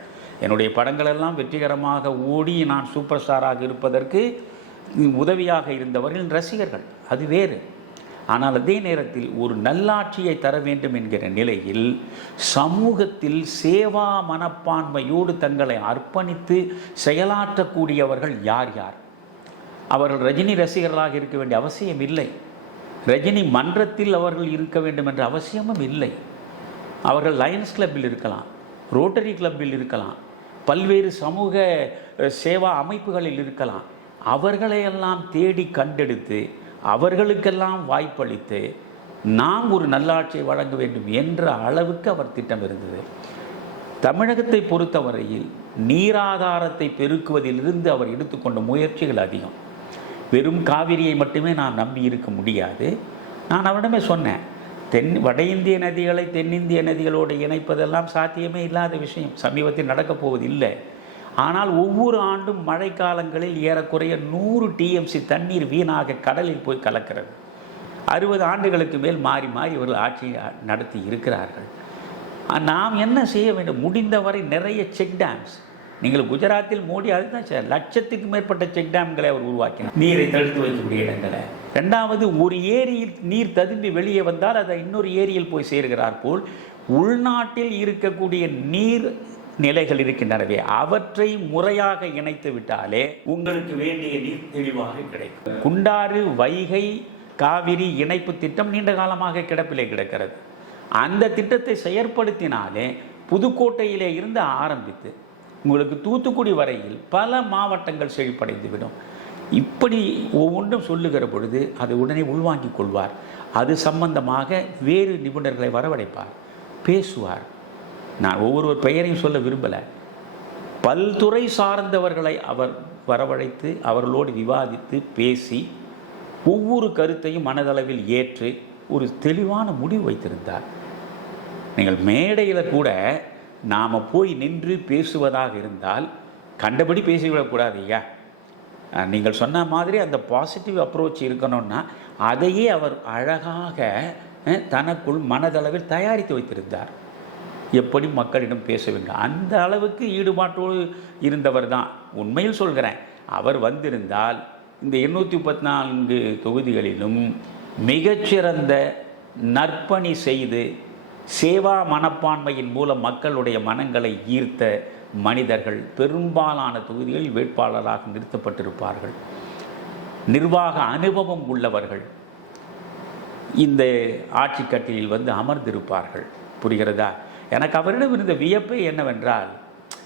என்னுடைய படங்களெல்லாம் வெற்றிகரமாக ஓடி நான் சூப்பர் ஸ்டாராக இருப்பதற்கு உதவியாக இருந்தவர்கள் ரசிகர்கள். அது வேறு. ஆனால் அதே நேரத்தில் ஒரு நல்லாட்சியை தர வேண்டும் என்கிற நிலையில் சமூகத்தில் சேவா மனப்பான்மையோடு தங்களை அர்ப்பணித்து செயலாற்றக்கூடியவர்கள் யார் யார்? அவர்கள் ரஜினி ரசிகர்களாக இருக்க வேண்டிய அவசியம் இல்லை. ரஜினி மன்றத்தில் அவர்கள் இருக்க வேண்டும் என்ற அவசியமும் இல்லை. அவர்கள் லயன்ஸ் கிளப்பில் இருக்கலாம், ரோட்டரி கிளப்பில் இருக்கலாம், பல்வேறு சமூக சேவா அமைப்புகளில் இருக்கலாம். அவர்களையெல்லாம் தேடி கண்டெடுத்து அவர்களுக்கெல்லாம் வாய்ப்பளித்து நாம் ஒரு நல்லாட்சியை வழங்க வேண்டும் என்ற அளவுக்கு அவர் திட்டம் இருந்தது. தமிழகத்தை பொறுத்தவரையில் நீராதாரத்தை பெருக்குவதிலிருந்து அவர் எடுத்துக்கொண்ட முயற்சிகள் அதிகம். வெறும் காவிரியை மட்டுமே நாம் நம்பி இருக்க முடியாது. நான் அவரிடமே சொன்னேன், வட இந்திய நதிகளை தென்னிந்திய நதிகளோடு இணைப்பதெல்லாம் சாத்தியமே இல்லாத விஷயம், சமீபத்தில் நடக்கப் போவதில்லை. ஆனால் ஒவ்வொரு ஆண்டும் மழைக்காலங்களில் ஏறக்குறைய 100 TMC தண்ணீர் வீணாக கடலில் போய் கலக்கிறது. 60 ஆண்டுகளுக்கு மேல் மாறி மாறி இவர்கள் ஆட்சி நடத்தி இருக்கிறார்கள். நாம் என்ன செய்ய வேண்டும்? முடிந்தவரை நிறைய செக் டேம்ஸ், நீங்கள் குஜராத்தில் மோடி அதுதான் சார், லட்சத்துக்கு மேற்பட்ட செக் டேம்களை அவர் உருவாக்கினார், நீரை தடுத்து வைக்கக்கூடிய இடங்களை. ரெண்டாவது, ஒரு ஏரியில் நீர் ததும்பி வெளியே வந்தால் அதை இன்னொரு ஏரியில் போய் சேர்கிறார் போல் உள்நாட்டில் இருக்கக்கூடிய நீர் நிலைகள் இருக்கின்றனவே அவற்றை முறையாக இணைத்து விட்டாலே உங்களுக்கு வேண்டிய நீர் தெளிவாக கிடைக்கும். குண்டாறு வைகை காவிரி இணைப்பு திட்டம் நீண்ட காலமாக கிடப்பிலே கிடக்கிறது. அந்த திட்டத்தை செயற்படுத்தினாலே புதுக்கோட்டையிலே இருந்து ஆரம்பித்து உங்களுக்கு தூத்துக்குடி வரையில் பல மாவட்டங்கள் செழிப்படைந்துவிடும். இப்படி ஒவ்வொன்றும் சொல்லுகிற பொழுது அதை உடனே உள்வாங்கிக் கொள்வார். அது சம்பந்தமாக வேறு நிபுணர்களை வரவழைப்பார், பேசுவார். நான் ஒவ்வொருவர் பெயரையும் சொல்ல விரும்பலை. பல்துறை சார்ந்தவர்களை அவர் வரவழைத்து அவர்களோடு விவாதித்து பேசி ஒவ்வொரு கருத்தையும் மனதளவில் ஏற்று ஒரு தெளிவான முடிவு வைத்திருந்தார். நீங்கள் மேடையில் கூட நாம் போய் நின்று பேசுவதாக இருந்தால் கண்டபடி பேசிவிடக்கூடாது. ஐயா, நீங்கள் சொன்ன மாதிரி அந்த பாசிட்டிவ் அப்ரோச் இருக்கணும்னா அதையே அவர் அழகாக தனக்குள் மனதளவில் தயாரித்து வைத்திருந்தார். எப்படி மக்களிடம் பேச வேண்டும் அந்த அளவுக்கு ஈடுபாட்டோடு இருந்தவர் தான். உண்மையில் சொல்கிறேன், அவர் வந்திருந்தால் இந்த 234 தொகுதிகளிலும் மிகச்சிறந்த நற்பணி செய்து சேவா மனப்பான்மையின் மூலம் மக்களுடைய மனங்களை ஈர்த்த மனிதர்கள் பெரும்பாலான தொகுதிகளில் வேட்பாளராக நிறுத்தப்பட்டிருப்பார்கள். நிர்வாக அனுபவம் உள்ளவர்கள் இந்த ஆட்சி கட்டிலில் வந்து அமர்ந்திருப்பார்கள். புரிகிறதா? எனக்கு அவரிடம் இருந்த வியப்பே என்னவென்றால்,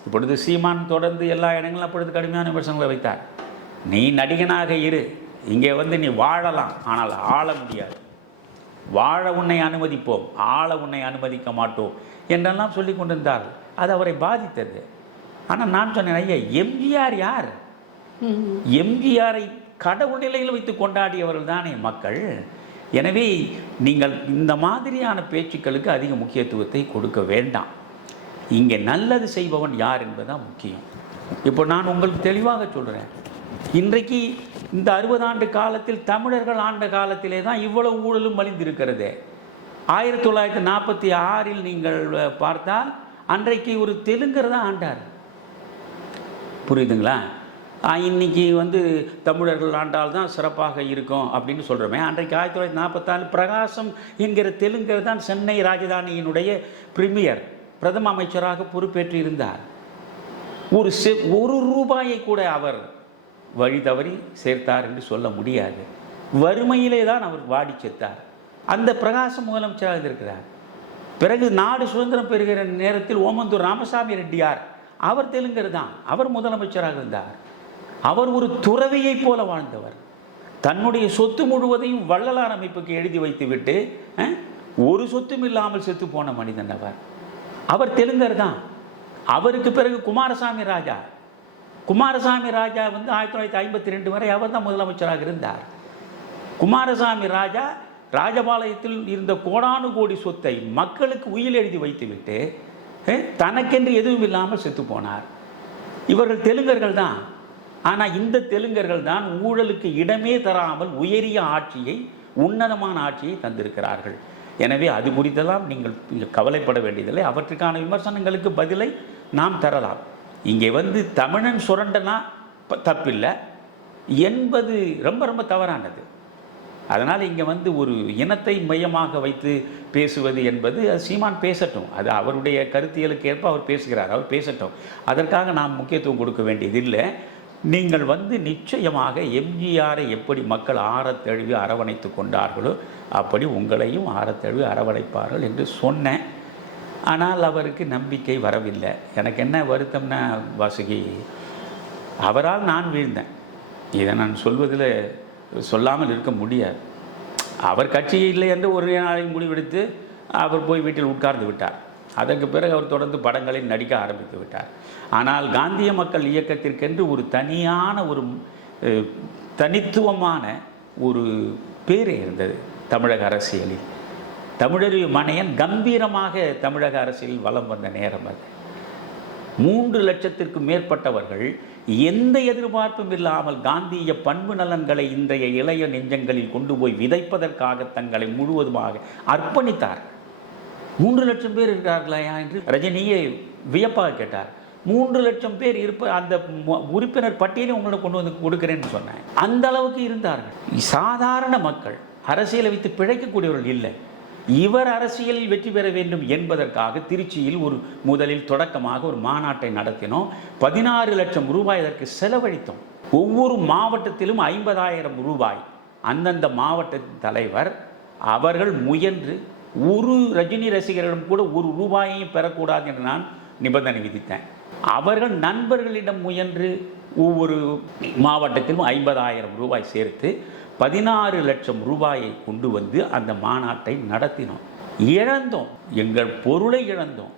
இப்பொழுது சீமான் தொடர்ந்து எல்லா இடங்களும் அப்பொழுது கடுமையான விமர்சனங்களை வைத்தார். நீ நடிகனாக இரு, இங்கே வந்து நீ வாழலாம், ஆனால் ஆள முடியாது, வாழ உன்னை அனுமதிப்போம், ஆள உன்னை அனுமதிக்க மாட்டோம் என்றெல்லாம் சொல்லி கொண்டிருந்தார். அது அவரை பாதித்தது. ஆனால் நான் சொன்னேன், ஐயா, எம்ஜிஆர் யார்? எம்ஜிஆரை கடவுள் நிலையில் வைத்து கொண்டாடியவர்கள் தானே மக்கள். எனவே நீங்கள் இந்த மாதிரியான பேச்சுக்களுக்கு அதிக முக்கியத்துவத்தை கொடுக்க வேண்டாம். இங்கே நல்லது செய்பவன் யார் என்பதுதான் முக்கியம். இப்போ நான் உங்களுக்கு தெளிவாக சொல்கிறேன், இன்றைக்கு இந்த 60 ஆண்டு காலத்தில் தமிழர்கள் ஆண்ட காலத்திலே தான் இவ்வளவு ஊழலும் மலிந்திருக்கிறது. 1946 நீங்கள் பார்த்தால் அன்றைக்கு ஒரு தெலுங்கர் தான் ஆண்டார். புரியுதுங்களா? இன்னைக்கு வந்து தமிழர்கள் ஆண்டால் தான் சிறப்பாக இருக்கும் அப்படின்னு சொல்கிறோமே. அன்றைக்கு 1944 பிரகாசம் என்கிற தெலுங்கர் தான் சென்னை ராஜதானியினுடைய பிரீமியர், பிரதம அமைச்சராக பொறுப்பேற்று இருந்தார். ஒரு ரூபாயை கூட அவர் வழி தவறி சேர்த்தார் என்று சொல்ல முடியாது. வறுமையிலே தான் அவர் வாடி செத்தார். அந்த பிரகாசம் முதலமைச்சராக இருக்கிறார். பிறகு நாடு சுதந்திரம் பெறுகிற நேரத்தில் ஓமந்தூர் ராமசாமி ரெட்டியார், அவர் தெலுங்கர் தான், அவர் முதலமைச்சராக இருந்தார். அவர் ஒரு துறவியை போல வாழ்ந்தவர். தன்னுடைய சொத்து முழுவதையும் வள்ளலார் அமைப்புக்கு எழுதி வைத்துவிட்டு ஒரு சொத்தும் இல்லாமல் செத்து போன மனிதன் அவர் தெலுங்கர் தான். அவருக்கு பிறகு குமாரசாமி ராஜா வந்து 1952 வரை அவர் தான் முதலமைச்சராக இருந்தார். குமாரசாமி ராஜா ராஜபாளையத்தில் இருந்த கோடானு கோடி சொத்தை மக்களுக்கு உயில் எழுதி வைத்துவிட்டு தனக்கென்று எதுவும் இல்லாமல் செத்து போனார். இவர்கள் தெலுங்கர்கள் தான். ஆனால் இந்த தெலுங்கர்கள் தான் ஊழலுக்கு இடமே தராமல் உயரிய ஆட்சியை, உன்னதமான ஆட்சியை தந்திருக்கிறார்கள். எனவே அது குறித்தெல்லாம் நீங்கள் கவலைப்பட வேண்டியதில்லை. அவற்றுக்கான விமர்சனங்களுக்கு பதிலை நாம் தரலாம். இங்கே வந்து தமிழன் சுரண்டனா தப்பில்லை என்பது ரொம்ப ரொம்ப தவறானது. அதனால் இங்கே வந்து ஒரு இனத்தை மையமாக வைத்து பேசுவது என்பது சீமான் பேசட்டும், அது அவருடைய கருத்தியலுக்கு ஏற்ப அவர் பேசுகிறார், அவர் பேசட்டும். அதற்காக நாம் முக்கியத்துவம் கொடுக்க வேண்டியதில்லை. நீங்கள் வந்து நிச்சயமாக எம்ஜிஆரை எப்படி மக்கள் ஆரத்தழுவி அரவணைத்து கொண்டார்களோ அப்படி உங்களையும் ஆரத்தழுவி அரவணைப்பார்கள் என்று சொன்னேன். ஆனால் அவருக்கு நம்பிக்கை வரவில்லை. எனக்கு என்ன வருத்தம்னா வாசுகி, அவரால் நான் வீழ்ந்தேன். இதை நான் சொல்வதில் சொல்லாமல் இருக்க முடியாது. அவர் கட்சி இல்லை என்று ஒரு நாளை முடிவெடுத்து அவர் போய் வீட்டில் உட்கார்ந்து விட்டார். அதற்கு பிறகு அவர் தொடர்ந்து படங்களில் நடிக்க ஆரம்பித்து விட்டார். ஆனால் காந்திய மக்கள் இயக்கத்திற்கென்று ஒரு தனியான ஒரு தனித்துவமான ஒரு பேரே இருந்தது தமிழக அரசியலில். தமிழறிவு மணியன் கம்பீரமாக தமிழக அரசியலில் வலம் வந்த நேரம் அது. 3 லட்சத்திற்கும் மேற்பட்டவர்கள் எந்த எதிர்பார்ப்பும் இல்லாமல் காந்திய பண்பு நலன்களை இன்றைய இளைய நெஞ்சங்களில் கொண்டு போய் விதைப்பதற்காக தங்களை முழுவதுமாக அர்ப்பணித்தார்கள். 3 லட்சம் பேர் இருக்கிறார்களா என்று ரஜினியை வியப்பாக கேட்டார். 3 லட்சம் பேர் அந்த உறுப்பினர் பட்டியலை உங்களை கொண்டு வந்து கொடுக்கிறேன்னு சொன்னேன். அந்த அளவுக்கு இருந்தார்கள். சாதாரண மக்கள், அரசியலை வைத்து பிழைக்கக்கூடியவர்கள் இல்லை. இவர் அரசியலில் வெற்றி பெற வேண்டும் என்பதற்காக திருச்சியில் முதலில் தொடக்கமாக ஒரு மாநாட்டை நடத்தினோம். 16 லட்சம் ரூபாய் இதற்கு செலவழித்தோம். ஒவ்வொரு மாவட்டத்திலும் 50,000 ரூபாய். அந்தந்த மாவட்டத்தின் தலைவர் அவர்கள் முயன்று ஒரு ரஜினி ரசிகர்களிடம் கூட ஒரு ரூபாயையும் பெறக்கூடாது என்று நான் நிபந்தனை விதித்தேன். அவர்கள் நண்பர்களிடம் முயன்று ஒவ்வொரு மாவட்டத்திலும் 50,000 ரூபாய் சேர்த்து 16 லட்சம் ரூபாயை கொண்டு வந்து அந்த மாநாட்டை நடத்தினோம். இழந்தோம், எங்கள் பொருளை இழந்தோம்,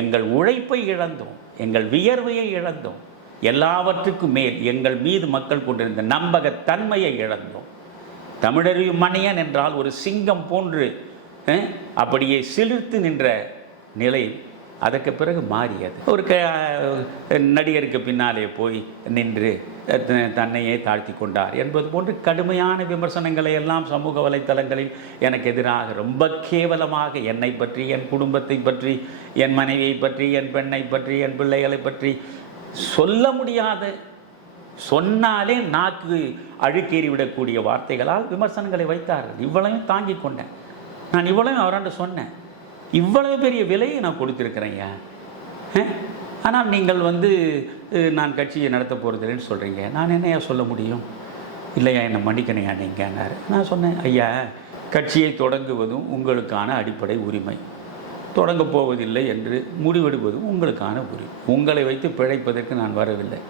எங்கள் உழைப்பை இழந்தோம், எங்கள் வியர்வையை இழந்தோம். எல்லாவற்றுக்கும் மேல் எங்கள் மீது மக்கள் கொண்டிருந்த நம்பகத்தன்மையை இழந்தோம். தமிழறிவு மணியன் என்றால் ஒரு சிங்கம் போன்று அப்படியே சிலிர்த்து நின்ற நிலை அதற்கு பிறகு மாறியது. ஒரு நடிகருக்கு பின்னாலே போய் நின்று தன்னையே தாழ்த்தி கொண்டார் என்பது போன்று கடுமையான விமர்சனங்களை எல்லாம் சமூக வலைத்தளங்களில் எனக்கு எதிராக ரொம்ப கேவலமாக என்னை பற்றி, என் குடும்பத்தை பற்றி, என் மனைவியை பற்றி, என் பெண்ணை பற்றி, என் பிள்ளைகளை பற்றி சொல்ல முடியாத, சொன்னாலே நாக்கு அழுக்கேறிவிடக்கூடிய வார்த்தைகளால் விமர்சனங்களை வைத்தார்கள். இவ்வளவும் தாங்கி கொண்டேன். நான் இவ்வளவும் அவராண்ட சொன்னேன். இவ்வளவு பெரிய விலையை நான் கொடுத்துருக்கிறேங்க. ஆனால் நீங்கள் வந்து நான் கட்சியை நடத்த போகிறதில்லைன்னு சொல்கிறீங்க. நான் என்னையா சொல்ல முடியும்? இல்லையா, என்னை மன்னிக்கணையா நீங்கன்னாரு. நான் சொன்னேன், ஐயா, கட்சியை தொடங்குவதும் உங்களுக்கான அடிப்படை உரிமை, தொடங்க போவதில்லை என்று முடிவெடுப்பதும் உங்களுக்கான உரிமை. உங்களை வைத்து பிழைப்பதற்கு நான் வரவில்லை.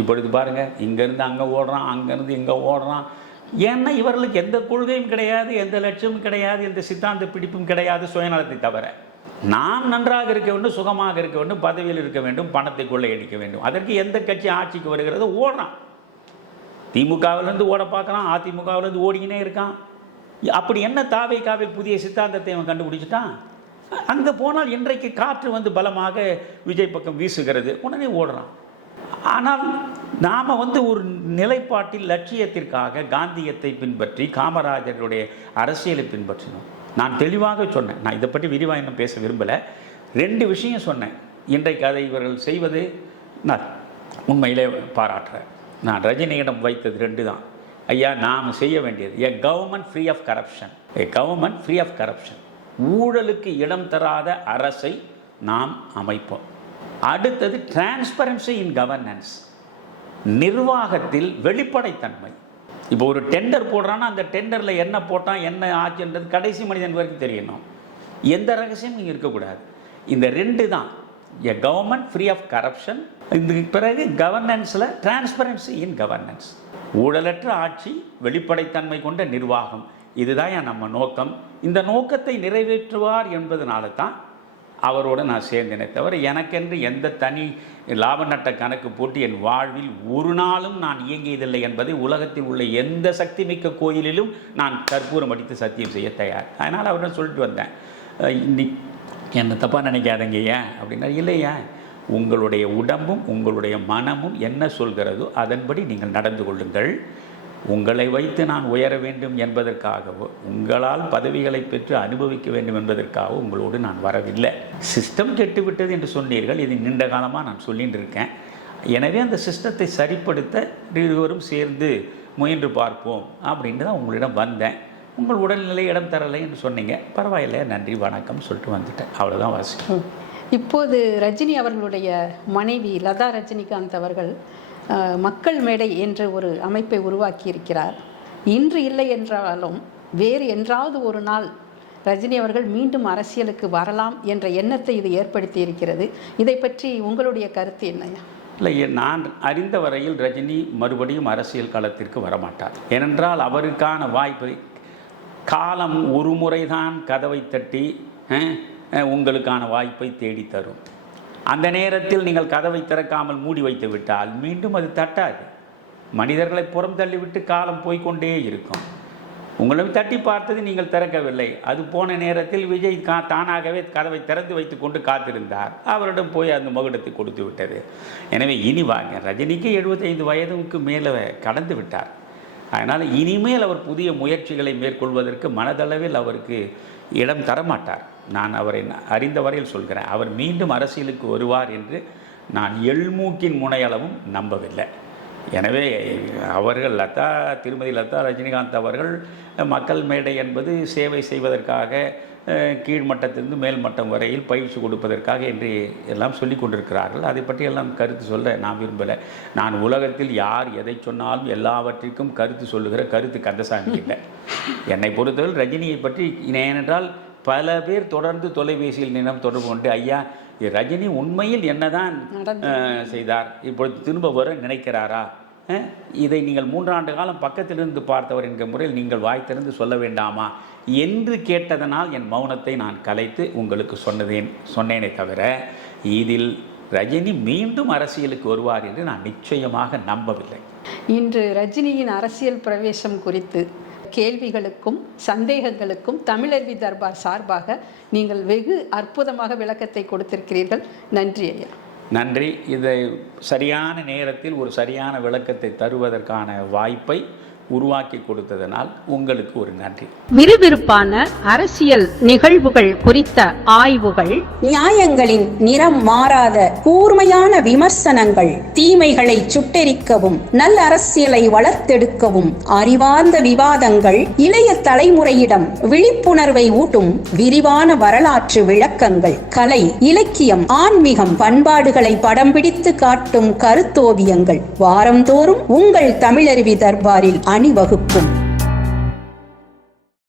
இப்பொழுது பாருங்கள், இங்கேருந்து அங்கே ஓடுறான், அங்கேருந்து இங்கே ஓடுறான். ஏன்னா இவர்களுக்கு எந்த கொள்கையும் கிடையாது, எந்த லட்சியமும் கிடையாது, எந்த சித்தாந்த பிடிப்பும் கிடையாது, சுயநலத்தை தவிர. நாம் நன்றாக இருக்க வேண்டும், சுகமாக இருக்க வேண்டும், பதவியில் இருக்க வேண்டும், பணத்தை கொள்ளையடிக்க வேண்டும். அதற்கு எந்த கட்சி ஆட்சிக்கு வருகிறதோ ஓடுறான். திமுகவிலேருந்து ஓட பார்க்குறான், அதிமுகவிலேருந்து ஓடிக்கினே இருக்கான். அப்படி என்ன தாவேகாவில் புதிய சித்தாந்தத்தை அவன் கண்டுபிடிச்சிட்டான். அங்கே போனால் இன்றைக்கு காற்று வந்து பலமாக விஜய் பக்கம் வீசுகிறது, உடனே ஓடுறான். ஆனால் நாம் வந்து ஒரு நிலைப்பாட்டில் லட்சியத்திற்காக காந்தியத்தை பின்பற்றி காமராஜருடைய அரசியலை பின்பற்றினோம். நான் தெளிவாக சொன்னேன். நான் இதை பற்றி விரிவாக இன்னும் பேச விரும்பலை. 2 விஷயம் சொன்னேன். இன்றைக்கு அதை இவர்கள் செய்வது நான் உண்மையிலே பாராட்டுறேன். நான் ரஜினியிடம் வைத்தது 2 தான். ஐயா, நாம் செய்ய வேண்டியது a government free of corruption, a government free of corruption. ஊழலுக்கு இடம் தராத அரசை நாம் அமைப்போம். அடுத்தது டிரான்ஸ்பரன்சி இன் கவர்னன்ஸ், நிர்வாகத்தில் வெளிப்படைத்தன்மை. இப்போ ஒரு டெண்டர் போடுறான்னா அந்த டெண்டரில் என்ன போட்டான், என்ன ஆச்சுன்றது கடைசி மனிதன் வரைக்கும் தெரியணும். எந்த ரகசியமும் இங்கே இருக்கக்கூடாது. இந்த 2 தான், a government free of corruption, இதுக்கு பிறகு கவர்னன்ஸில் டிரான்ஸ்பரன்சி இன் கவர்னன்ஸ், ஊழலற்ற ஆட்சி, வெளிப்படைத்தன்மை கொண்ட நிர்வாகம். இதுதான் நம்ம நோக்கம். இந்த நோக்கத்தை நிறைவேற்றுவார் என்பதனால தான் அவரோடு நான் சேர்ந்தேனே தவிர எனக்கென்று எந்த தனி லாப நட்ட கணக்கு போட்டு என் வாழ்வில் ஒரு நாளும் நான் இயங்கியதில்லை என்பதை உலகத்தில் உள்ள எந்த சக்தி மிக்க கோயிலிலும் நான் கற்பூரம் அடித்து சத்தியம் செய்ய தயார். அதனால் அவர்கிட்ட சொல்லிட்டு வந்தேன், என்னை தப்பாக நினைக்காதங்க ஏன் அப்படின்னா, இல்லையா, உங்களுடைய உடம்பும் உங்களுடைய மனமும் என்ன சொல்கிறதோ அதன்படி நீங்கள் நடந்து கொள்ளுங்கள். உங்களை வைத்து நான் உயர வேண்டும் என்பதற்காகவோ உங்களால் பதவிகளை பெற்று அனுபவிக்க வேண்டும் என்பதற்காகவோ உங்களோடு நான் வரவில்லை. சிஸ்டம் கெட்டுவிட்டது என்று சொன்னீர்கள். இது நீண்ட காலமாக நான் சொல்லிட்டு இருக்கேன். எனவே அந்த சிஸ்டத்தை சரிப்படுத்த இருவரும் சேர்ந்து முயன்று பார்ப்போம் அப்படின்ட்டு தான் உங்களிடம் வந்தேன். உங்கள் உடல்நிலை இடம் தரலை என்று சொன்னீங்க. பரவாயில்லை, நன்றி வணக்கம் சொல்லிட்டு வந்துட்டேன். அவ்வளோதான் வாசி. இப்போது ரஜினி அவர்களுடைய மனைவி லதா ரஜினிகாந்த் அவர்கள் மக்கள் மேடை என்ற ஒரு அமைப்பை உருவாக்கி இருக்கிறார். இன்று இல்லை என்றாலும் வேறு என்றாவது ஒரு நாள் ரஜினி அவர்கள் மீண்டும் அரசியலுக்கு வரலாம் என்ற எண்ணத்தை இது ஏற்படுத்தி இருக்கிறது. இதை பற்றி உங்களுடைய கருத்து என்னையா? இல்லை, நான் அறிந்த வரையில் ரஜினி மறுபடியும் அரசியல் களத்திற்கு வரமாட்டார். ஏனென்றால் அவருக்கான வாய்ப்பை காலம் ஒரு முறைதான் கதவை தட்டி உங்களுக்கான வாய்ப்பை தேடித்தரும். அந்த நேரத்தில் நீங்கள் கதவை திறக்காமல் மூடி வைத்து விட்டால் மீண்டும் அது தட்டாது. மனிதர்களை புறம் தள்ளிவிட்டு காலம் போய்கொண்டே இருக்கும். உங்களை தட்டி பார்த்தது நீங்கள் திறக்கவில்லை. அது போன நேரத்தில் விஜய் தானாகவே கதவை திறந்து வைத்து கொண்டு காத்திருந்தார். அவரிடம் போய் அந்த மகுடத்தை கொடுத்து விட்டது. எனவே இனி வாங்க, ரஜினிக்கு 75 வயதுக்கு மேலே கடந்து விட்டார். அதனால் இனிமேல் அவர் புதிய முயற்சிகளை மேற்கொள்வதற்கு மனதளவில் அவருக்கு இடம் தரமாட்டார். நான் அவரை அறிந்த வரையில் சொல்கிறேன். அவர் மீண்டும் அரசியலுக்கு வருவார் என்று நான் எள்மூக்கின் முனையளவும் நம்பவில்லை. எனவே அவர்கள் திருமதி லதா ரஜினிகாந்த் அவர்கள் மக்கள் மேடை என்பது சேவை செய்வதற்காக கீழ்மட்டத்திலிருந்து மேல் மட்டம் வரையில் பயிற்சி கொடுப்பதற்காக என்று எல்லாம் சொல்லி கொண்டிருக்கிறார்கள். அதை பற்றி எல்லாம் கருத்து சொல்ல நான் விரும்பலை. நான் உலகத்தில் யார் எதை சொன்னாலும் எல்லாவற்றிற்கும் கருத்து சொல்லுகிற கருத்து கந்தசாமி இல்லை. என்னை பொறுத்தவரை ரஜினியை பற்றி ஏனென்றால் பல பேர் தொடர்ந்து தொலைபேசியில் நிலம் தொடர்பு கொண்டு, ஐயா ரஜினி உண்மையில் என்னதான் செய்தார், இப்பொழுது திரும்ப வர நினைக்கிறாரா, இதை நீங்கள் 3 ஆண்டு காலம் பக்கத்திலிருந்து பார்த்தவர் என்கிற முறையில் நீங்கள் வாய் திறந்து சொல்ல வேண்டாமா என்று கேட்டதனால் என் மௌனத்தை நான் கலைத்து உங்களுக்கு சொன்னேனே தவிர இதில் ரஜினி மீண்டும் அரசியலுக்கு வருவார் என்று நான் நிச்சயமாக நம்பவில்லை. இன்று ரஜினியின் அரசியல் பிரவேசம் குறித்து கேள்விகளுக்கும் சந்தேகங்களுக்கும் தமிழருவி தர்பார் சார்பாக நீங்கள் வெகு அற்புதமாக விளக்கத்தை கொடுத்திருக்கிறீர்கள். நன்றி ஐயா. நன்றி. இதை சரியான நேரத்தில் ஒரு சரியான விளக்கத்தை தருவதற்கான வாய்ப்பை உருவாக்கி கொடுத்ததனால் உங்களுக்கு ஒரு நன்றி. விறுவிறுப்பான அரசியல் நிகழ்வுகள் குறித்த ஆய்வுகள், நியாயங்களின் நிறம் மாறாத கூர்மையான விமர்சனங்கள், தீமைகளை சுட்டெரிக்கவும் நல்ல அரசியலை வளர்த்தெடுக்கவும் அறிவார்ந்த விவாதங்கள், இளைய தலைமுறையிடம் விழிப்புணர்வை ஊட்டும் விரிவான வரலாற்று விளக்கங்கள், கலை, இலக்கியம், ஆன்மீகம், பண்பாடுகளை படம் பிடித்து காட்டும் கருத்தோவியங்கள் வாரந்தோறும் உங்கள் தமிழருவி தர்பாரில் அணிவகுக்கும்.